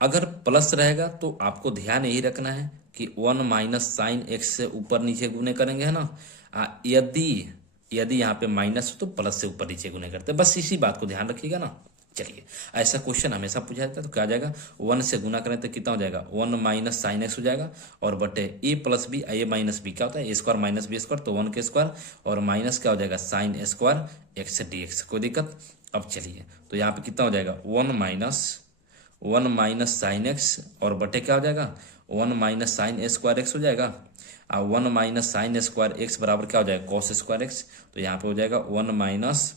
अगर प्लस रहेगा तो आपको ध्यान यही रखना है कि 1 माइनस साइन एक्स से ऊपर नीचे गुने करेंगे, है ना। यदि यदि यहाँ पे माइनस हो तो प्लस से ऊपर नीचे गुने करते हैं, बस इसी बात को ध्यान रखिएगा ना। चलिए, ऐसा क्वेश्चन हमेशा पूछा जाता है तो क्या आ जाएगा, 1 से गुना करें तो कितना हो जाएगा, 1 माइनस साइन एक्स हो जाएगा, और बटे ए प्लस बी, ए माइनस बी क्या होता है, a square minus B square, तो 1 के स्क्वायर, और माइनस क्या हो जाएगा, sign square X D x. कोई दिक्कत। अब चलिए, तो यहाँ पे कितना हो जाएगा, 1 माइनस साइन एक्स, और बटे क्या हो जाएगा, 1 माइनस साइन स्क्वायर एक्स हो जाएगा, और 1 माइनस साइन स्क्वायर एक्स बराबर क्या हो जाएगा, कॉस स्क्वायर एक्स। तो यहाँ पे हो जाएगा 1 माइनस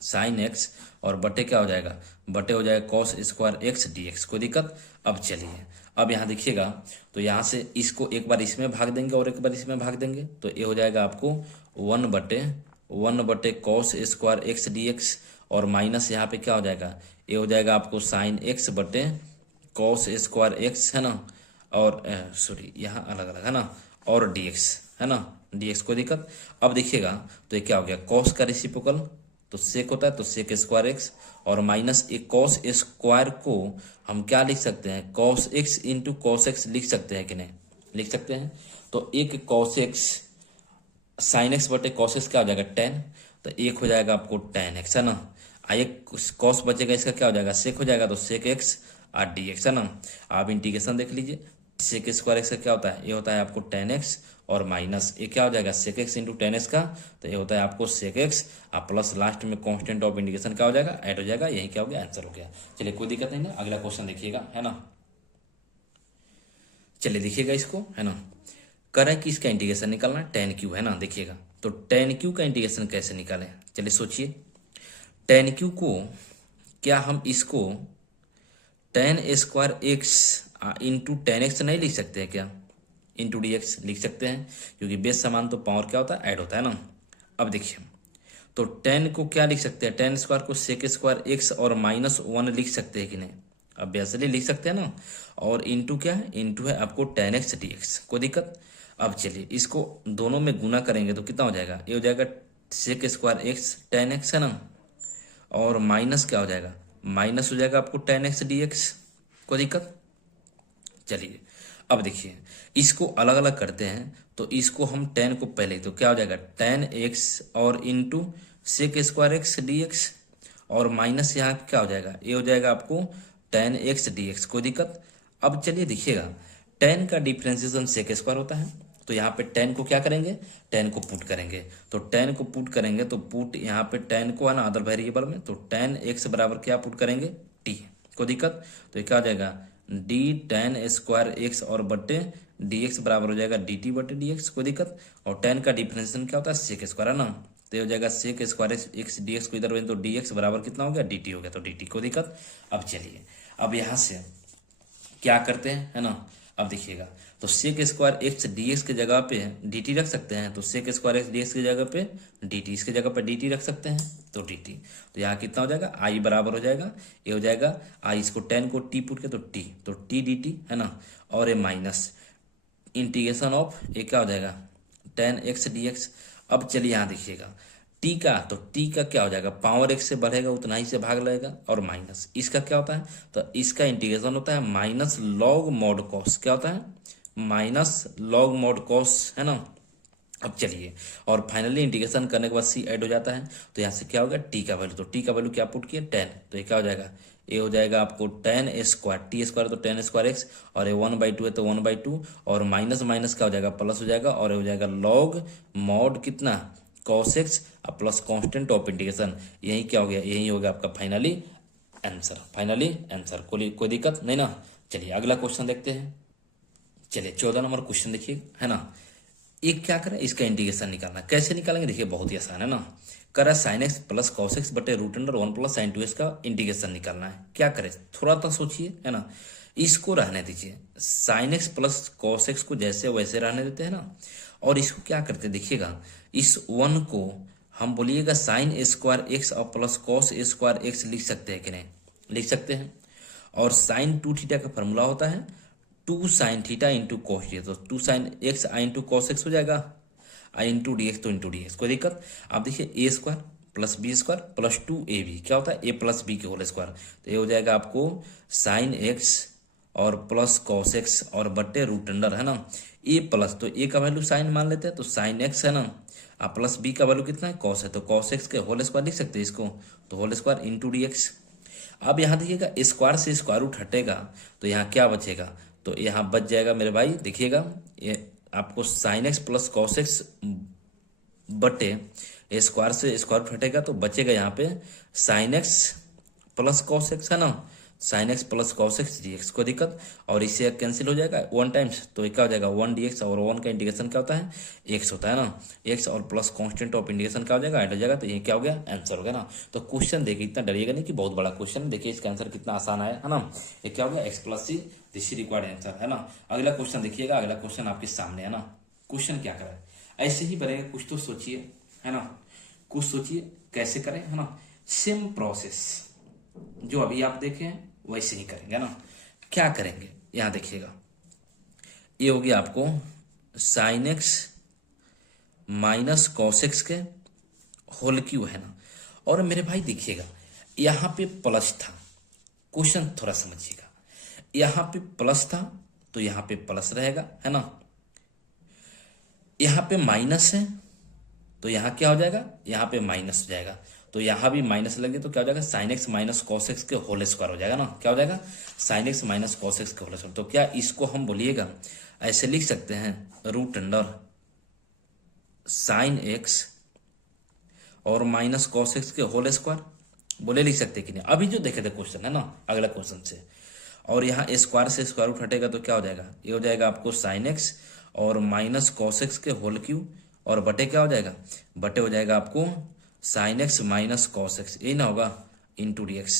साइन एक्स, और बटे क्या हो जाएगा, बटे हो जाएगा cos square X D x. कोई दिक्कत। अब चलिए, अब यहाँ देखिएगा, तो यहाँ से इसको एक बार इसमें भाग देंगे और एक बार इसमें भाग देंगे, तो ये हो जाएगा आपको 1 बटे cos square X D X, और माइनस यहाँ पे क्या हो जाएगा, ये हो जाएगा आपको साइन एक्स बटे कॉस स्क्वायर एक्स, है ना, और सॉरी यहाँ अलग अलग है ना, और डी एक्स, है ना, डी एक्स। कोई दिक्कत। अब देखिएगा, तो ये क्या हो गया, कॉस का रेसिप्रोकल तो सेक होता है, तो सेक स्क्वायर एक्स, और माइनस एक कॉस स्क्वायर को हम क्या लिख सकते हैं, cos x into cos x लिख सकते हैं कि नहीं, लिख सकते हैं। तो एक कॉस एक्स साइन एक्स बटे कॉस एक्स क्या हो जाएगा, टेन, तो एक हो जाएगा आपको टेन एक्स, है ना। एक कॉस बचेगा, इसका क्या हो जाएगा, सेक हो जाएगा, तो सेक एक्स और डी एक्स, है ना। आप इंटीग्रेशन देख लीजिए, सेक स्क्वायर एक्स का क्या होता है, ये होता है आपको टेन एक्स, और माइनस ये क्या हो जाएगा, sec X into tan X का, तो ये होता है आपको सेक एक्स, और प्लस लास्ट में कांस्टेंट ऑफ इंटीग्रेशन क्या हो जाएगा, ऐड हो जाएगा। यही क्या हो गया, आंसर हो गया। चलिए, कोई दिक्कत नहीं ना। अगला क्वेश्चन देखिएगा, है ना। चलिए देखिएगा इसको, है ना, करें कि इसका इंटीग्रेशन निकालना, टेन क्यू, है ना। देखिएगा, तो टेन क्यू का इंटीग्रेशन कैसे निकालें, चलिए सोचिए। टेन क्यू को क्या हम इसको ten square x into tan x नहीं लिख सकते हैं क्या, इंटू डी एक्स लिख सकते हैं, क्योंकि बेस समान तो पावर क्या होता है, ऐड होता है ना। अब देखिए, तो टेन को क्या लिख सकते हैं, टेन स्क्वायर को सेक स्क्वायर एक्स और माइनस 1 लिख सकते हैं कि नहीं, ऑब्वियसली लिख सकते हैं ना। और इंटू क्या है, इंटू है आपको टेन एक्स डी एक्स। कोई दिक्कत। अब चलिए, इसको दोनों में गुना करेंगे तो कितना हो जाएगा, ये हो जाएगा sec square X tan X, है ना, और माइनस क्या हो जाएगा, माइनस हो जाएगा आपको टेन एक्स डी एक्स। कोई दिक्कत। चलिए, अब देखिए, इसको अलग अलग करते हैं, तो इसको हम टेन को पहले, तो क्या हो जाएगा, टेन एक्स और into sec square X D X, और माइनस यहाँ क्या हो जाएगा, ये हो जाएगा आपको टेन एक्स डी एक्स। कोई दिक्कत। अब चलिए देखिएगा, टेन का डिफ्रेंसिएशन सेक स्क्वायर होता है, तो यहाँ पे टेन को क्या करेंगे, टेन को पुट करेंगे, तो टेन को पुट करेंगे, तो पुट यहाँ पे टेन को है ना अदर वेरिएबल में, तो टेन एक्स बराबर क्या पुट करेंगे, टी। कोई दिक्कत। तो ये क्या हो जाएगा, डी टेन स्क्वायर एक्स और बट्टे डी एक्स बराबर हो जाएगा डी टी बटे डी एक्स। कोई दिक्कत। और टेन का डिफ्रेंसिएशन क्या होता है, सेक स्क्वायर, है ना, तो ये हो जाएगा sec square X D X को इधर तो डी एक्स बराबर कितना हो गया, डी टी हो गया, तो डी टी। कोई दिक्कत। अब चलिए, अब यहाँ से क्या करते हैं, है ना, अब देखिएगा, तो sec square X D X की जगह पे डी टी रख सकते हैं, तो sec square X D X की जगह पे डी टी, इसकी जगह पे डी टी रख सकते हैं, तो डी टी। तो यहाँ कितना हो जाएगा, आई बराबर हो जाएगा, ये हो जाएगा आई, इसको टेन को टी पुट के, तो टी डी टी, है ना, और ये माइनस इंटीग्रेशन ऑफ ये क्या हो जाएगा, टेन एक्स डी एक्स। अब चलिए यहाँ देखिएगा, टी का, तो टी का क्या हो जाएगा, पावर एक्स से बढ़ेगा उतना ही से भाग लगेगा, और माइनस इसका क्या होता है, तो इसका इंटीग्रेशन होता है माइनस लॉग मॉड कॉस, क्या होता है, माइनस लॉग मॉड कॉस, है ना। अब चलिए, और फाइनली इंटीग्रेशन करने के बाद सी ऐड हो जाता है, तो यहाँ से क्या होगा, टी का वैल्यू, तो टी का वैल्यू क्या पुट किया, टेन, तो ये क्या हो जाएगा, ये हो जाएगा आपको टेन स्क्वायर, टी स्क्वायर तो टेन स्क्वायर एक्स, और ये 1/2 है तो 1/2, और माइनस माइनस क्या हो जाएगा, प्लस हो जाएगा, और ये हो जाएगा लॉग मॉड कितना, cos x plus constant of integration. यही क्या हो गया, यही हो गया आपका फाइनली आंसर, फाइनली आंसर। कोई दिक्कत नहीं ना। चलिए अगला क्वेश्चन देखते हैं। चलिए 14 नंबर क्वेश्चन देखिए, है ना, एक क्या करें, इसका इंटीग्रेशन निकालना, कैसे निकालेंगे, देखिए बहुत ही आसान है ना। करा sine x plus cos x बटे root under 1 plus sine 2x का इंटीग्रेशन निकालना है। क्या करें, थोड़ा तो सोचिए, है ना, इसको रहने दीजिए, sign x plus cos x को जैसे वैसे रहने देते हैं ना, और इसको क्या करते हैं, देखिएगा, इस 1 को हम बोलिएगा साइन स्क्वायर एक्स और प्लस कॉस स्क्वायर एक्स लिख सकते हैं कि नहीं, लिख सकते हैं। और साइन 2 थीटा का फॉर्मूला होता है 2 sine theta into cos theta, तो 2 sine x into cos x हो जाएगा। इंटू डी एक्स तो इंटू डी एक्स, कोई दिक्कत। आप देखिए a square plus B square plus 2ab क्या होता है, ए प्लस बी के होल स्क्वायर। तो ये हो जाएगा आपको साइन एक्स और प्लस कॉस एक्स और बट्टे रूट अंडर, है ना। ए प्लस तो ए का वैल्यू साइन मान लेते हैं तो साइन एक्स है ना, आप प्लस बी का वैल्यू कितना है कॉस है, तो कॉस एक्स के होल स्क्वायर लिख सकते हैं इसको, तो whole square into D X. अब यहाँ देखिएगा स्क्वायर से स्क्वायर रूट हटेगा तो यहाँ क्या बचेगा, तो यहाँ बच जाएगा मेरे भाई, देखिएगा ये आपको sine x plus cos x बटे स्क्वायर से स्क्वायर रूट हटेगा तो बचेगा यहाँ पे sign x plus cos x, है ना, sign x plus cos x D x, कोई दिक्कत। और इससे कैंसिल हो जाएगा 1 टाइम्स, तो ये क्या हो जाएगा 1 डी एक्स, और 1 का इंटीग्रेशन क्या होता है एक्स होता है ना, एक्स और प्लस कांस्टेंट ऑफ इंटीग्रेशन क्या हो जाएगा ऐड हो जाएगा, तो ये क्या हो गया आंसर हो गया ना। तो क्वेश्चन देखिए इतना डरिएगा नहीं कि बहुत बड़ा क्वेश्चन, देखिए इसका आंसर कितना आसान आया, है ना। ये क्या हो गया X plus C, this required answer, है ना। अगला क्वेश्चन देखिएगा, अगला क्वेश्चन आपके सामने है ना। क्वेश्चन क्या करें, ऐसे ही बनेगा, कुछ तो सोचिए, है ना, कुछ सोचिए कैसे करें, है ना। सेम प्रोसेस जो अभी आप देखे हैं वैसे ही करेंगे ना। क्या करेंगे यहां देखिएगा, ये हो गया आपको sine x minus cos X के होल क्यू, है ना। और मेरे भाई देखिएगा यहां पे प्लस था, क्वेश्चन थोड़ा समझिएगा, यहां पे प्लस था तो यहां पे प्लस रहेगा, है ना। यहां पे माइनस है तो यहां क्या हो जाएगा, यहां पे माइनस हो जाएगा, तो यहां भी माइनस लगे तो क्या हो जाएगा sine x minus cos X के होल स्क्वायर हो जाएगा ना, क्या हो जाएगा sine x minus cos X के होल स्क्वायर। तो क्या इसको हम बोलिएगा ऐसे लिख सकते हैं रूट अंडर साइन एक्स और माइनस कॉस एक्स के होल स्क्वायर, बोले लिख सकते कि नहीं। अभी जो देखे थे क्वेश्चन है ना अगला क्वेश्चन से, और यहाँ स्क्वायर से स्क्वायर रूट हटेगा तो क्या हो जाएगा, ये हो जाएगा आपको साइन एक्स और माइनस कॉस एक्स के होल क्यू, और बटे क्या हो जाएगा, बटे हो जाएगा आपको sine x minus cos x, ये ना होगा इंटू डी एक्स।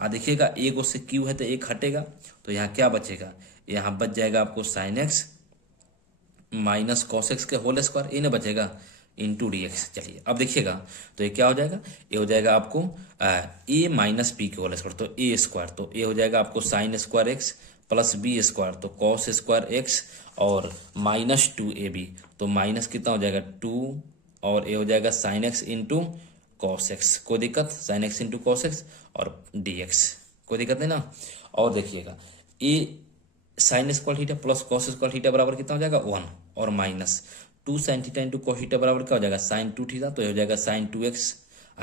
देखिएगा एक उससे क्यू है तो एक हटेगा तो यहाँ क्या बचेगा, यहाँ बच जाएगा आपको sine x minus cos X के होल स्क्वायर, ये ना बचेगा इंटू डी एक्स। चलिए अब देखिएगा तो ये क्या हो जाएगा, ये हो जाएगा आपको ए माइनस बी के होल स्क्वायर, तो ए स्क्वायर, तो ये हो जाएगा आपको sine square X plus B square, तो कॉस स्क्वायर एक्स और माइनस 2ab, तो माइनस कितना हो जाएगा 2, और ये हो जाएगा sine x into cos x, कोई दिक्कत, sine x into cos x और डी एक्स, कोई दिक्कत नहीं ना। और देखिएगा ए sine square theta plus cos square theta बराबर कितना हो जाएगा 1, और minus 2 sine theta into cos theta बराबर क्या हो जाएगा साइन 2 थीटा, तो ये हो जाएगा sign 2x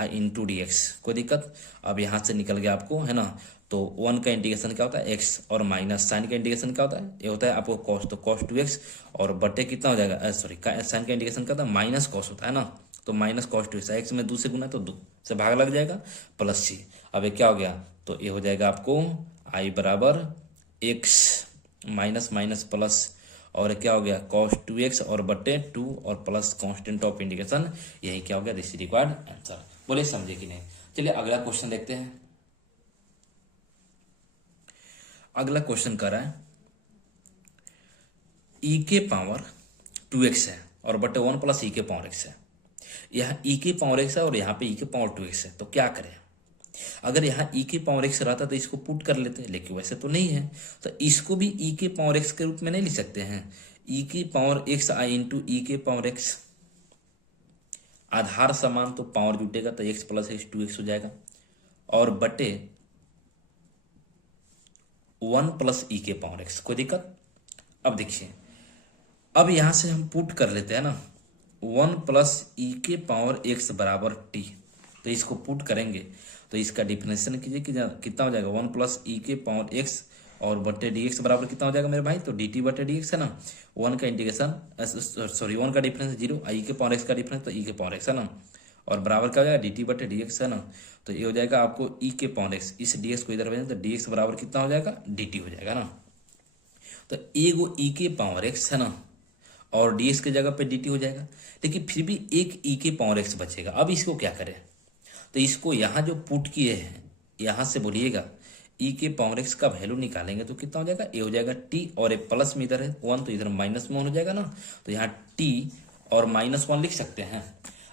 into D x, कोई दिक्कत। अब यहाँ से निकल गया आपको, है ना, तो 1 का इंटीग्रेशन क्या होता है x, और माइनस साइन का इंटीग्रेशन क्या होता है, ये होता है आपको cos, तो cos 2x, और बटे कितना हो जाएगा, सॉरी साइन का इंटीग्रेशन क्या होता है माइनस cos होता है ना, तो माइनस cos 2x, x में 2 से गुना तो 2 से भाग लग जाएगा प्लस c। अब ये क्या हो गया, तो ये हो जाएगा आपको i बराबर x माइनस माइनस प्लस, और क्या हो गया cos 2x और बटे 2 और प्लस कांस्टेंट ऑफ इंटीग्रेशन, यही क्या हो गया दिस रिक्वायर्ड आंसर। बोले समझे कि नहीं। चलिए अगला क्वेश्चन देखते हैं। अगला क्वेश्चन कर रहा है e के पावर 2x है और बटे 1 प्लस e के पावर x है, यहाँ e के पावर x है और यहाँ पे e के पावर 2x है, तो क्या करें। अगर यहाँ e के पावर x रहता तो इसको पुट कर लेते, लेकिन वैसे तो नहीं है, तो इसको भी e के पावर x के रूप में नहीं लिख सकते हैं, e के पावर x आई इंटू ई के पावर x, आधार समान तो पावर जुटेगा तो x प्लस x 2x हो जाएगा, और बटे 1 प्लस ई के पावर x, कोई दिक्कत। अब देखिए अब यहां से हम पुट कर लेते हैं ना 1 प्लस ई के पावर x बराबर t, तो इसको पुट करेंगे तो इसका डिफरेंशिएशन कीजिए कि कितना हो जाएगा 1 प्लस ई के पावर x और बटे डी एक्स बराबर कितना हो जाएगा मेरे भाई, तो डी टी बटे डी एक्स है ना, 1 का इंटीग्रेशन सॉरी 1 का डिफरेंस 0, आई के पावर एक्स का डिफरेंस तो ई के पावर एक्स है ना, और बराबर क्या हो जाएगा डी टी बटे डी एक्स है ना, तो ये हो जाएगा आपको ई के पावर एक्स, इस डी एक्स को इधर भेजें तो डी एक्स बराबर कितना हो जाएगा डी टी हो जाएगा ना। तो एगो ई के पावर एक्स है ना और डी एक्स की जगह पे डी टी हो जाएगा, लेकिन फिर भी एक ई के पावर एक्स बचेगा। अब इसको क्या करें, तो इसको यहाँ जो पुट किए हैं यहाँ से बोलिएगा ई के पावर एक्स का वैल्यू निकालेंगे तो कितना हो जाएगा, ए हो जाएगा टी, और एक प्लस में इधर है 1 तो इधर माइनस में 1 हो जाएगा ना, तो यहाँ टी और -1 लिख सकते हैं।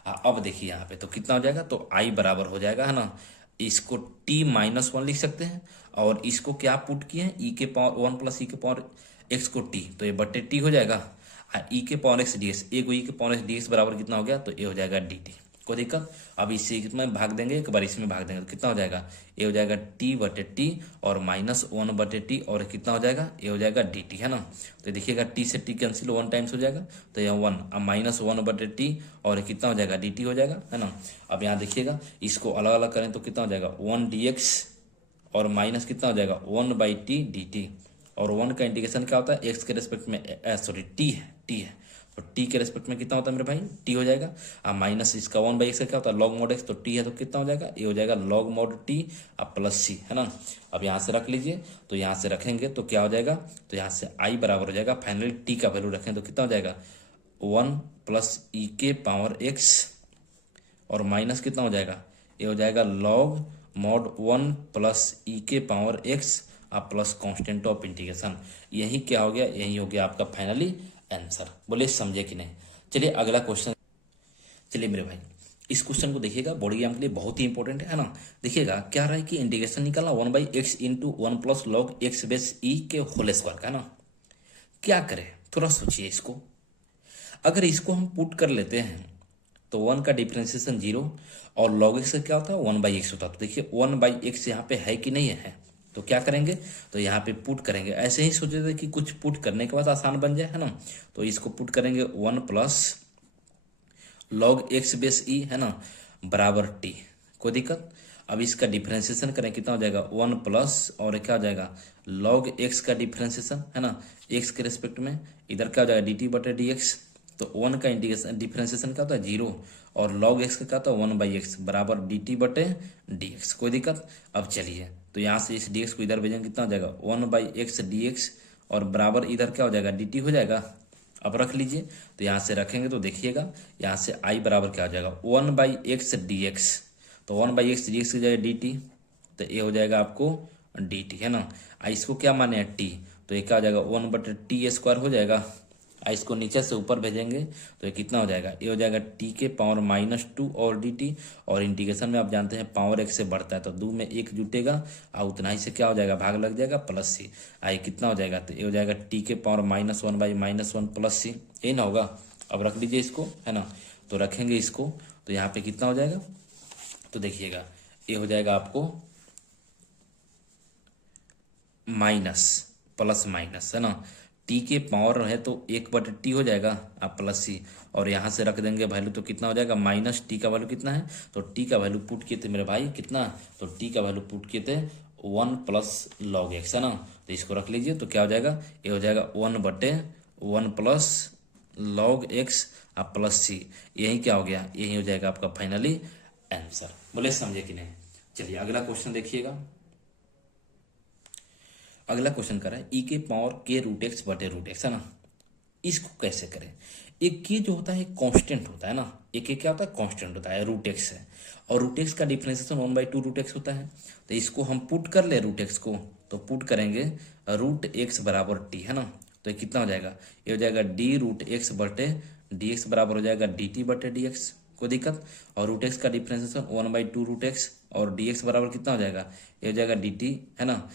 अब देखिए यहाँ पे तो कितना हो जाएगा, तो आई बराबर हो जाएगा, है ना, इसको t -1 लिख सकते हैं, और इसको क्या पुट किए हैं ई के पावर 1 प्लस ई के पावर एक्स को t, तो ये बट्टे t हो जाएगा। ई के पावर एक्स डी एक्स, ए को ई के पावर एक्स डी एक्स बराबर कितना हो गया, तो ए हो जाएगा डी टी। कोई दिक्कत? अब इसे में भाग देंगे, एक बार इसमें भाग देंगे तो कितना हो जाएगा, ए हो जाएगा टी बटे टी और माइनस 1 बटे टी और कितना हो जाएगा, ए हो जाएगा डी टी, है ना। तो देखिएगा टी से टी कैंसिल 1 टाइम्स हो जाएगा, तो यहाँ 1, अब माइनस 1 बटे टी और कितना हो जाएगा, डी टी हो जाएगा, है ना। अब यहाँ देखिएगा इसको अलग अलग करें तो कितना हो जाएगा 1 डी एक्स और माइनस कितना हो जाएगा 1 बाई टी डी टी। और 1 का इंटीग्रेशन क्या होता है, एक्स के रेस्पेक्ट में, सॉरी टी है तो टी के रेस्पेक्ट में कितना होता है मेरे भाई, टी हो जाएगा। अब माइनस इसका 1 बाई एक्स का क्या होता है, लॉग मॉड एक्स, तो टी है तो कितना हो जाएगा, ये हो जाएगा लॉग मॉड टी अब प्लस सी, है ना। अब यहाँ से रख लीजिए, तो यहाँ से रखेंगे तो क्या हो जाएगा, तो यहाँ से आई बराबर हो जाएगा, फाइनली टी का वैल्यू रखें तो कितना हो जाएगा 1 प्लस ई के पावर एक्स और माइनस कितना हो जाएगा, ये हो जाएगा लॉग मॉड 1 प्लस ई के पावर एक्स अब प्लस कांस्टेंट ऑफ इंटीग्रेशन। यही क्या हो गया, यही हो गया आपका फाइनली आंसर। बोले समझे कि नहीं। चलिए अगला क्वेश्चन, चलिए मेरे भाई इस क्वेश्चन को देखिएगा, बोर्ड एग्जाम के लिए बहुत ही इंपॉर्टेंट है ना। देखिएगा क्या रहा है कि इंटीग्रेशन निकालना 1 by x into 1 plus log x base e के होल स्क्वायर का, है ना। क्या करें, थोड़ा सोचिए इसको। अगर इसको हम पुट कर लेते हैं तो 1 का डिफ्रेंसिएशन 0 और लॉग एक्स का क्या होता है 1 बाई एक्स होता है। तो देखिए 1 बाई एक्स यहाँ पे है कि नहीं है, तो क्या करेंगे, तो यहाँ पे पुट करेंगे। ऐसे ही सोचे थे कि कुछ पुट करने के बाद आसान बन जाए, है ना। तो इसको पुट करेंगे 1 प्लस लॉग एक्स बेस ई, है ना, बराबर टी। कोई दिक्कत? अब इसका डिफ्रेंसिएशन करें कितना हो जाएगा 1 प्लस और क्या हो जाएगा लॉग एक्स का डिफ्रेंसिएशन, है ना, एक्स के रेस्पेक्ट में, इधर क्या हो जाएगा डी टी बटे डी एक्स। तो 1 का इंटीग्रेशन डिफ्रेंसिएशन क्या होता है 0 और लॉग एक्स का क्या होता है 1 बाई एक्स बराबर डी टी बटे डी एक्स। कोई दिक्कत? अब चलिए तो यहाँ से इस डी एक्स को इधर भेजेंगे कितना हो जाएगा 1 बाई एक्स डी एक्स और बराबर इधर क्या हो जाएगा डी टी हो जाएगा। अब रख लीजिए, तो यहाँ से रखेंगे तो देखिएगा यहाँ से आई बराबर क्या हो जाएगा 1 बाई एक्स डी एक्स, तो 1 बाई एक्स डी एक्स की जगह डी टी, तो ये हो जाएगा आपको डी टी, है ना। इसको क्या माने हैं टी, तो ये क्या हो जाएगा 1 बटे टी स्क्वायर हो जाएगा। इसको नीचे से ऊपर भेजेंगे तो ये कितना हो जाएगा, ये हो जाएगा टी के पावर -2 और डी टी, और इंटीग्रेशन में आप जानते हैं पावर एक से बढ़ता है तो 2 में 1 जुटेगा और उतना ही से क्या हो जाएगा भाग लग जाएगा प्लस सी। आई कितना हो जाएगा, तो ये हो जाएगा टी के पावर -1 बाई -1 प्लस सी, यही ना होगा। अब रख लीजिए इसको, है ना, तो रखेंगे इसको तो यहाँ पे कितना हो जाएगा, तो देखिएगा ये हो जाएगा आपको माइनस प्लस माइनस, है ना, टी के पावर है तो 1/t हो जाएगा आप प्लस सी, और यहाँ से रख देंगे वैल्यू तो कितना हो जाएगा माइनस टी का वैल्यू कितना है, तो टी का वैल्यू पुट किए थे मेरे भाई कितना, तो टी का वैल्यू पुट किए थे 1 प्लस लॉग एक्स, है ना। तो इसको रख लीजिए तो क्या हो जाएगा, ये हो जाएगा 1/1 प्लस लॉग एक्स आप प्लस सी, यही क्या हो गया, यही हो जाएगा आपका फाइनली आंसर। बोले समझे कि नहीं। चलिए अगला क्वेश्चन देखिएगा। अगला क्वेश्चन कर रहा है ई के पावर के रूट एक्स बटे रूट एक्स, है ना। इसको कैसे करें, एक के जो होता है कांस्टेंट होता है ना, एक के क्या होता है कांस्टेंट होता है, रूट एक्स है, और रूट एक्स का डिफरेंशिएशन 1/2 रूट एक्स होता है। तो इसको हम पुट कर ले रूट एक्स को, तो पुट करेंगे रूट एक्स बराबर टी, है ना। तो ये कितना हो जाएगा, ये हो जाएगा डी रूट एक्स बटे डी एक्स बराबर हो जाएगा डी टी बटे डी एक्स। कोई दिक्कत? और रूट एक्स का डिफरेंशिएशन 1/2 रूट एक्स और डी एक्स बराबर कितना हो जाएगा, ये हो जाएगा डी टी, है ना,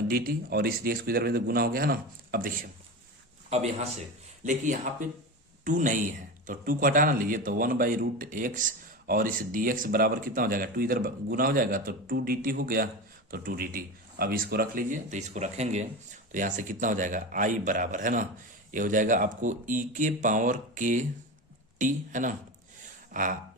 डी टी, और इस डी एक्स को इधर में गुना हो गया, है ना। अब देखिए अब यहाँ से, लेकिन यहाँ पे 2 नहीं है तो 2 को हटाना लीजिए, तो 1/√x और इस dx बराबर कितना हो जाएगा, 2 इधर गुना हो जाएगा तो 2 dt हो गया, तो 2 dt। अब इसको रख लीजिए, तो इसको रखेंगे तो यहाँ से कितना हो जाएगा i बराबर, है ना, ये हो जाएगा आपको e के पावर के t, है ना,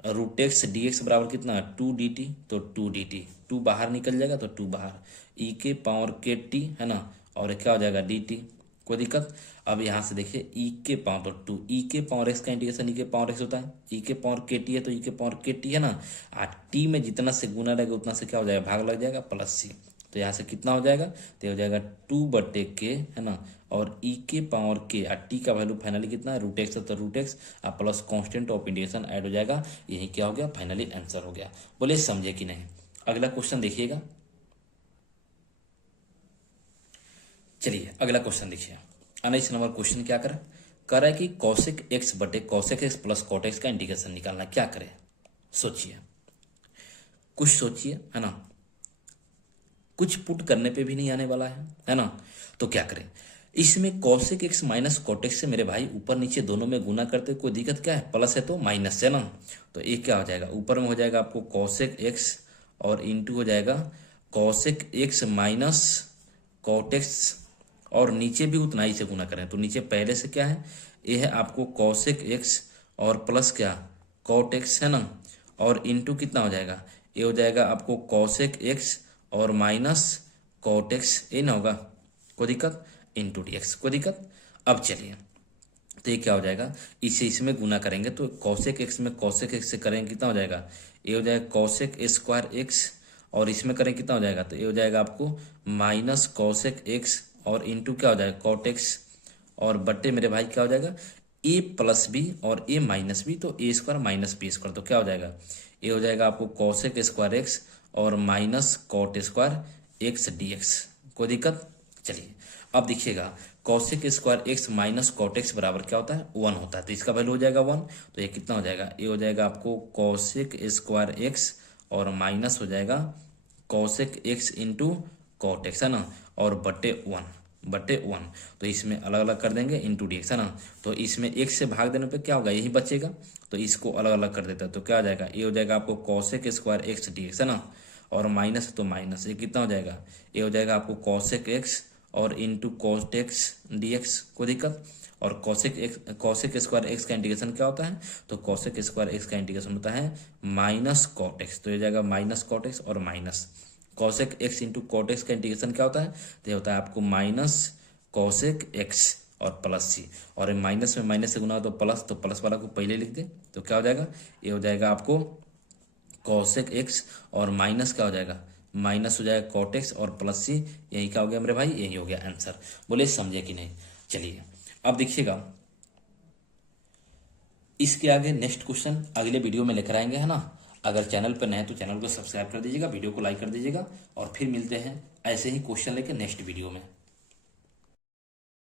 रूट एक्स डी एक्स बराबर कितना 2 dt, तो 2 dt, 2 बाहर निकल जाएगा तो 2 बाहर, e के पावर के टी, है ना, और क्या हो जाएगा dt। कोई दिक्कत? अब यहाँ से देखिए e के पावर तो 2, e के पावर x का इंटीग्रेशन e के पावर x होता है, e के पावर के टी है तो e के पावर के टी, है ना, t में जितना से गुना रहेगा उतना से क्या हो जाएगा भाग लग जाएगा प्लस सी। तो यहाँ से कितना हो जाएगा, तो हो जाएगा 2/k, है ना, और e के पावर के टी का वैल्यू फाइनली कितना है रूट एक्स, तो root X plus constant of integration add हो जाएगा, यही क्या हो गया फाइनली आंसर हो गया। बोले समझे कि नहीं। अगला क्वेश्चन देखिएगा। चलिए अगला क्वेश्चन देखिए। 19 नंबर क्वेश्चन क्या कर रहा है कि कॉसेक एक्स बटे cosec X plus cot X का इंटीग्रेशन निकालना, क्या करें सोचिए, कुछ सोचिए, है ना, कुछ पुट करने पे भी नहीं आने वाला है ना। तो क्या करें, इसमें कॉसेक एक्स माइनस कॉटेक्स से मेरे भाई ऊपर नीचे दोनों में गुना करते कोई दिक्कत क्या है, प्लस है तो माइनस है ना, तो एक क्या हो जाएगा, ऊपर में हो जाएगा आपको कॉसेक एक्स और इंटू हो जाएगा कॉसेक एक्स माइनस कॉटेक्स, और नीचे भी उतना ही से गुना करें तो नीचे पहले से क्या है, ये है आपको कॉसेक एक्स और प्लस क्या कॉट एक्स है ना, और इंटू कितना हो जाएगा, ये हो जाएगा आपको कॉसेक एक्स और माइनस कॉट एक्स, ये ना होगा कोई दिक्कत, इंटू डी एक्स कोई दिक्कत। अब चलिए तो ये क्या हो जाएगा, इसे इसमें गुना करेंगे तो कॉसेक एक्स में कॉसेक एक्स से करेंगे कितना हो जाएगा, ये हो जाएगा कॉसेक स्क्वायर एक्स, और इसमें करें कितना हो जाएगा, तो ये हो जाएगा आपको माइनस कॉसेक एक्स और इंटू क्या हो जाएगा कॉट एक्स, और बट्टे मेरे भाई क्या हो जाएगा ए प्लस बी और ए माइनस बी, तो A square minus B square, तो क्या हो जाएगा, ये हो जाएगा आपको कॉसेक स्क्वायर एक्स और minus cot square X D x कोई दिक्कत। चलिए अब देखिएगा cosec square X minus cot X बराबर क्या होता है 1 होता है, तो इसका वैल्यू हो जाएगा 1, तो ये कितना हो जाएगा, ये हो जाएगा आपको कॉसेक स्क्वायर एक्स और माइनस हो जाएगा cosec X into cot X है ना, और बटे वन, तो इसमें अलग अलग कर देंगे इंटू डी एक्स है ना, तो इसमें एक से भाग देने पे क्या होगा यही बचेगा, तो इसको अलग अलग कर देता है तो क्या हो जाएगा, ये हो जाएगा आपको cosec square X D x है ना, और माइनस तो माइनस, ये कितना हो जाएगा, ये हो जाएगा आपको कॉसेक एक्स और into cot X D x कोई दिक्कत। और कॉसेक स्क्वायर एक्स का इंटीग्रेशन क्या होता है, तो कॉसेक स्क्वायर एक्स का इंटीग्रेशन होता है माइनस कॉट एक्स, तो ये जाएगा माइनस कॉट एक्स और minus cosec X into cot X का इंटीग्रेशन क्या होता है, तो ये होता है आपको माइनस कॉसेक एक्स और प्लस सी, और माइनस में माइनस से गुना हो तो प्लस वाला को पहले लिख दे, तो क्या हो जाएगा, ये हो जाएगा आपको कॉसेक एक्स और माइनस क्या हो जाएगा, माइनस हो जाएगा कॉट एक्स और प्लस सी, यही क्या हो गया मेरे भाई, यही हो गया आंसर। बोले समझे कि नहीं। चलिए अब देखिएगा इसके आगे नेक्स्ट क्वेश्चन अगले वीडियो में लेकर आएंगे है ना। अगर चैनल पर नए हैं तो चैनल को सब्सक्राइब कर दीजिएगा, वीडियो को लाइक कर दीजिएगा, और फिर मिलते हैं ऐसे ही क्वेश्चन लेकर नेक्स्ट वीडियो में।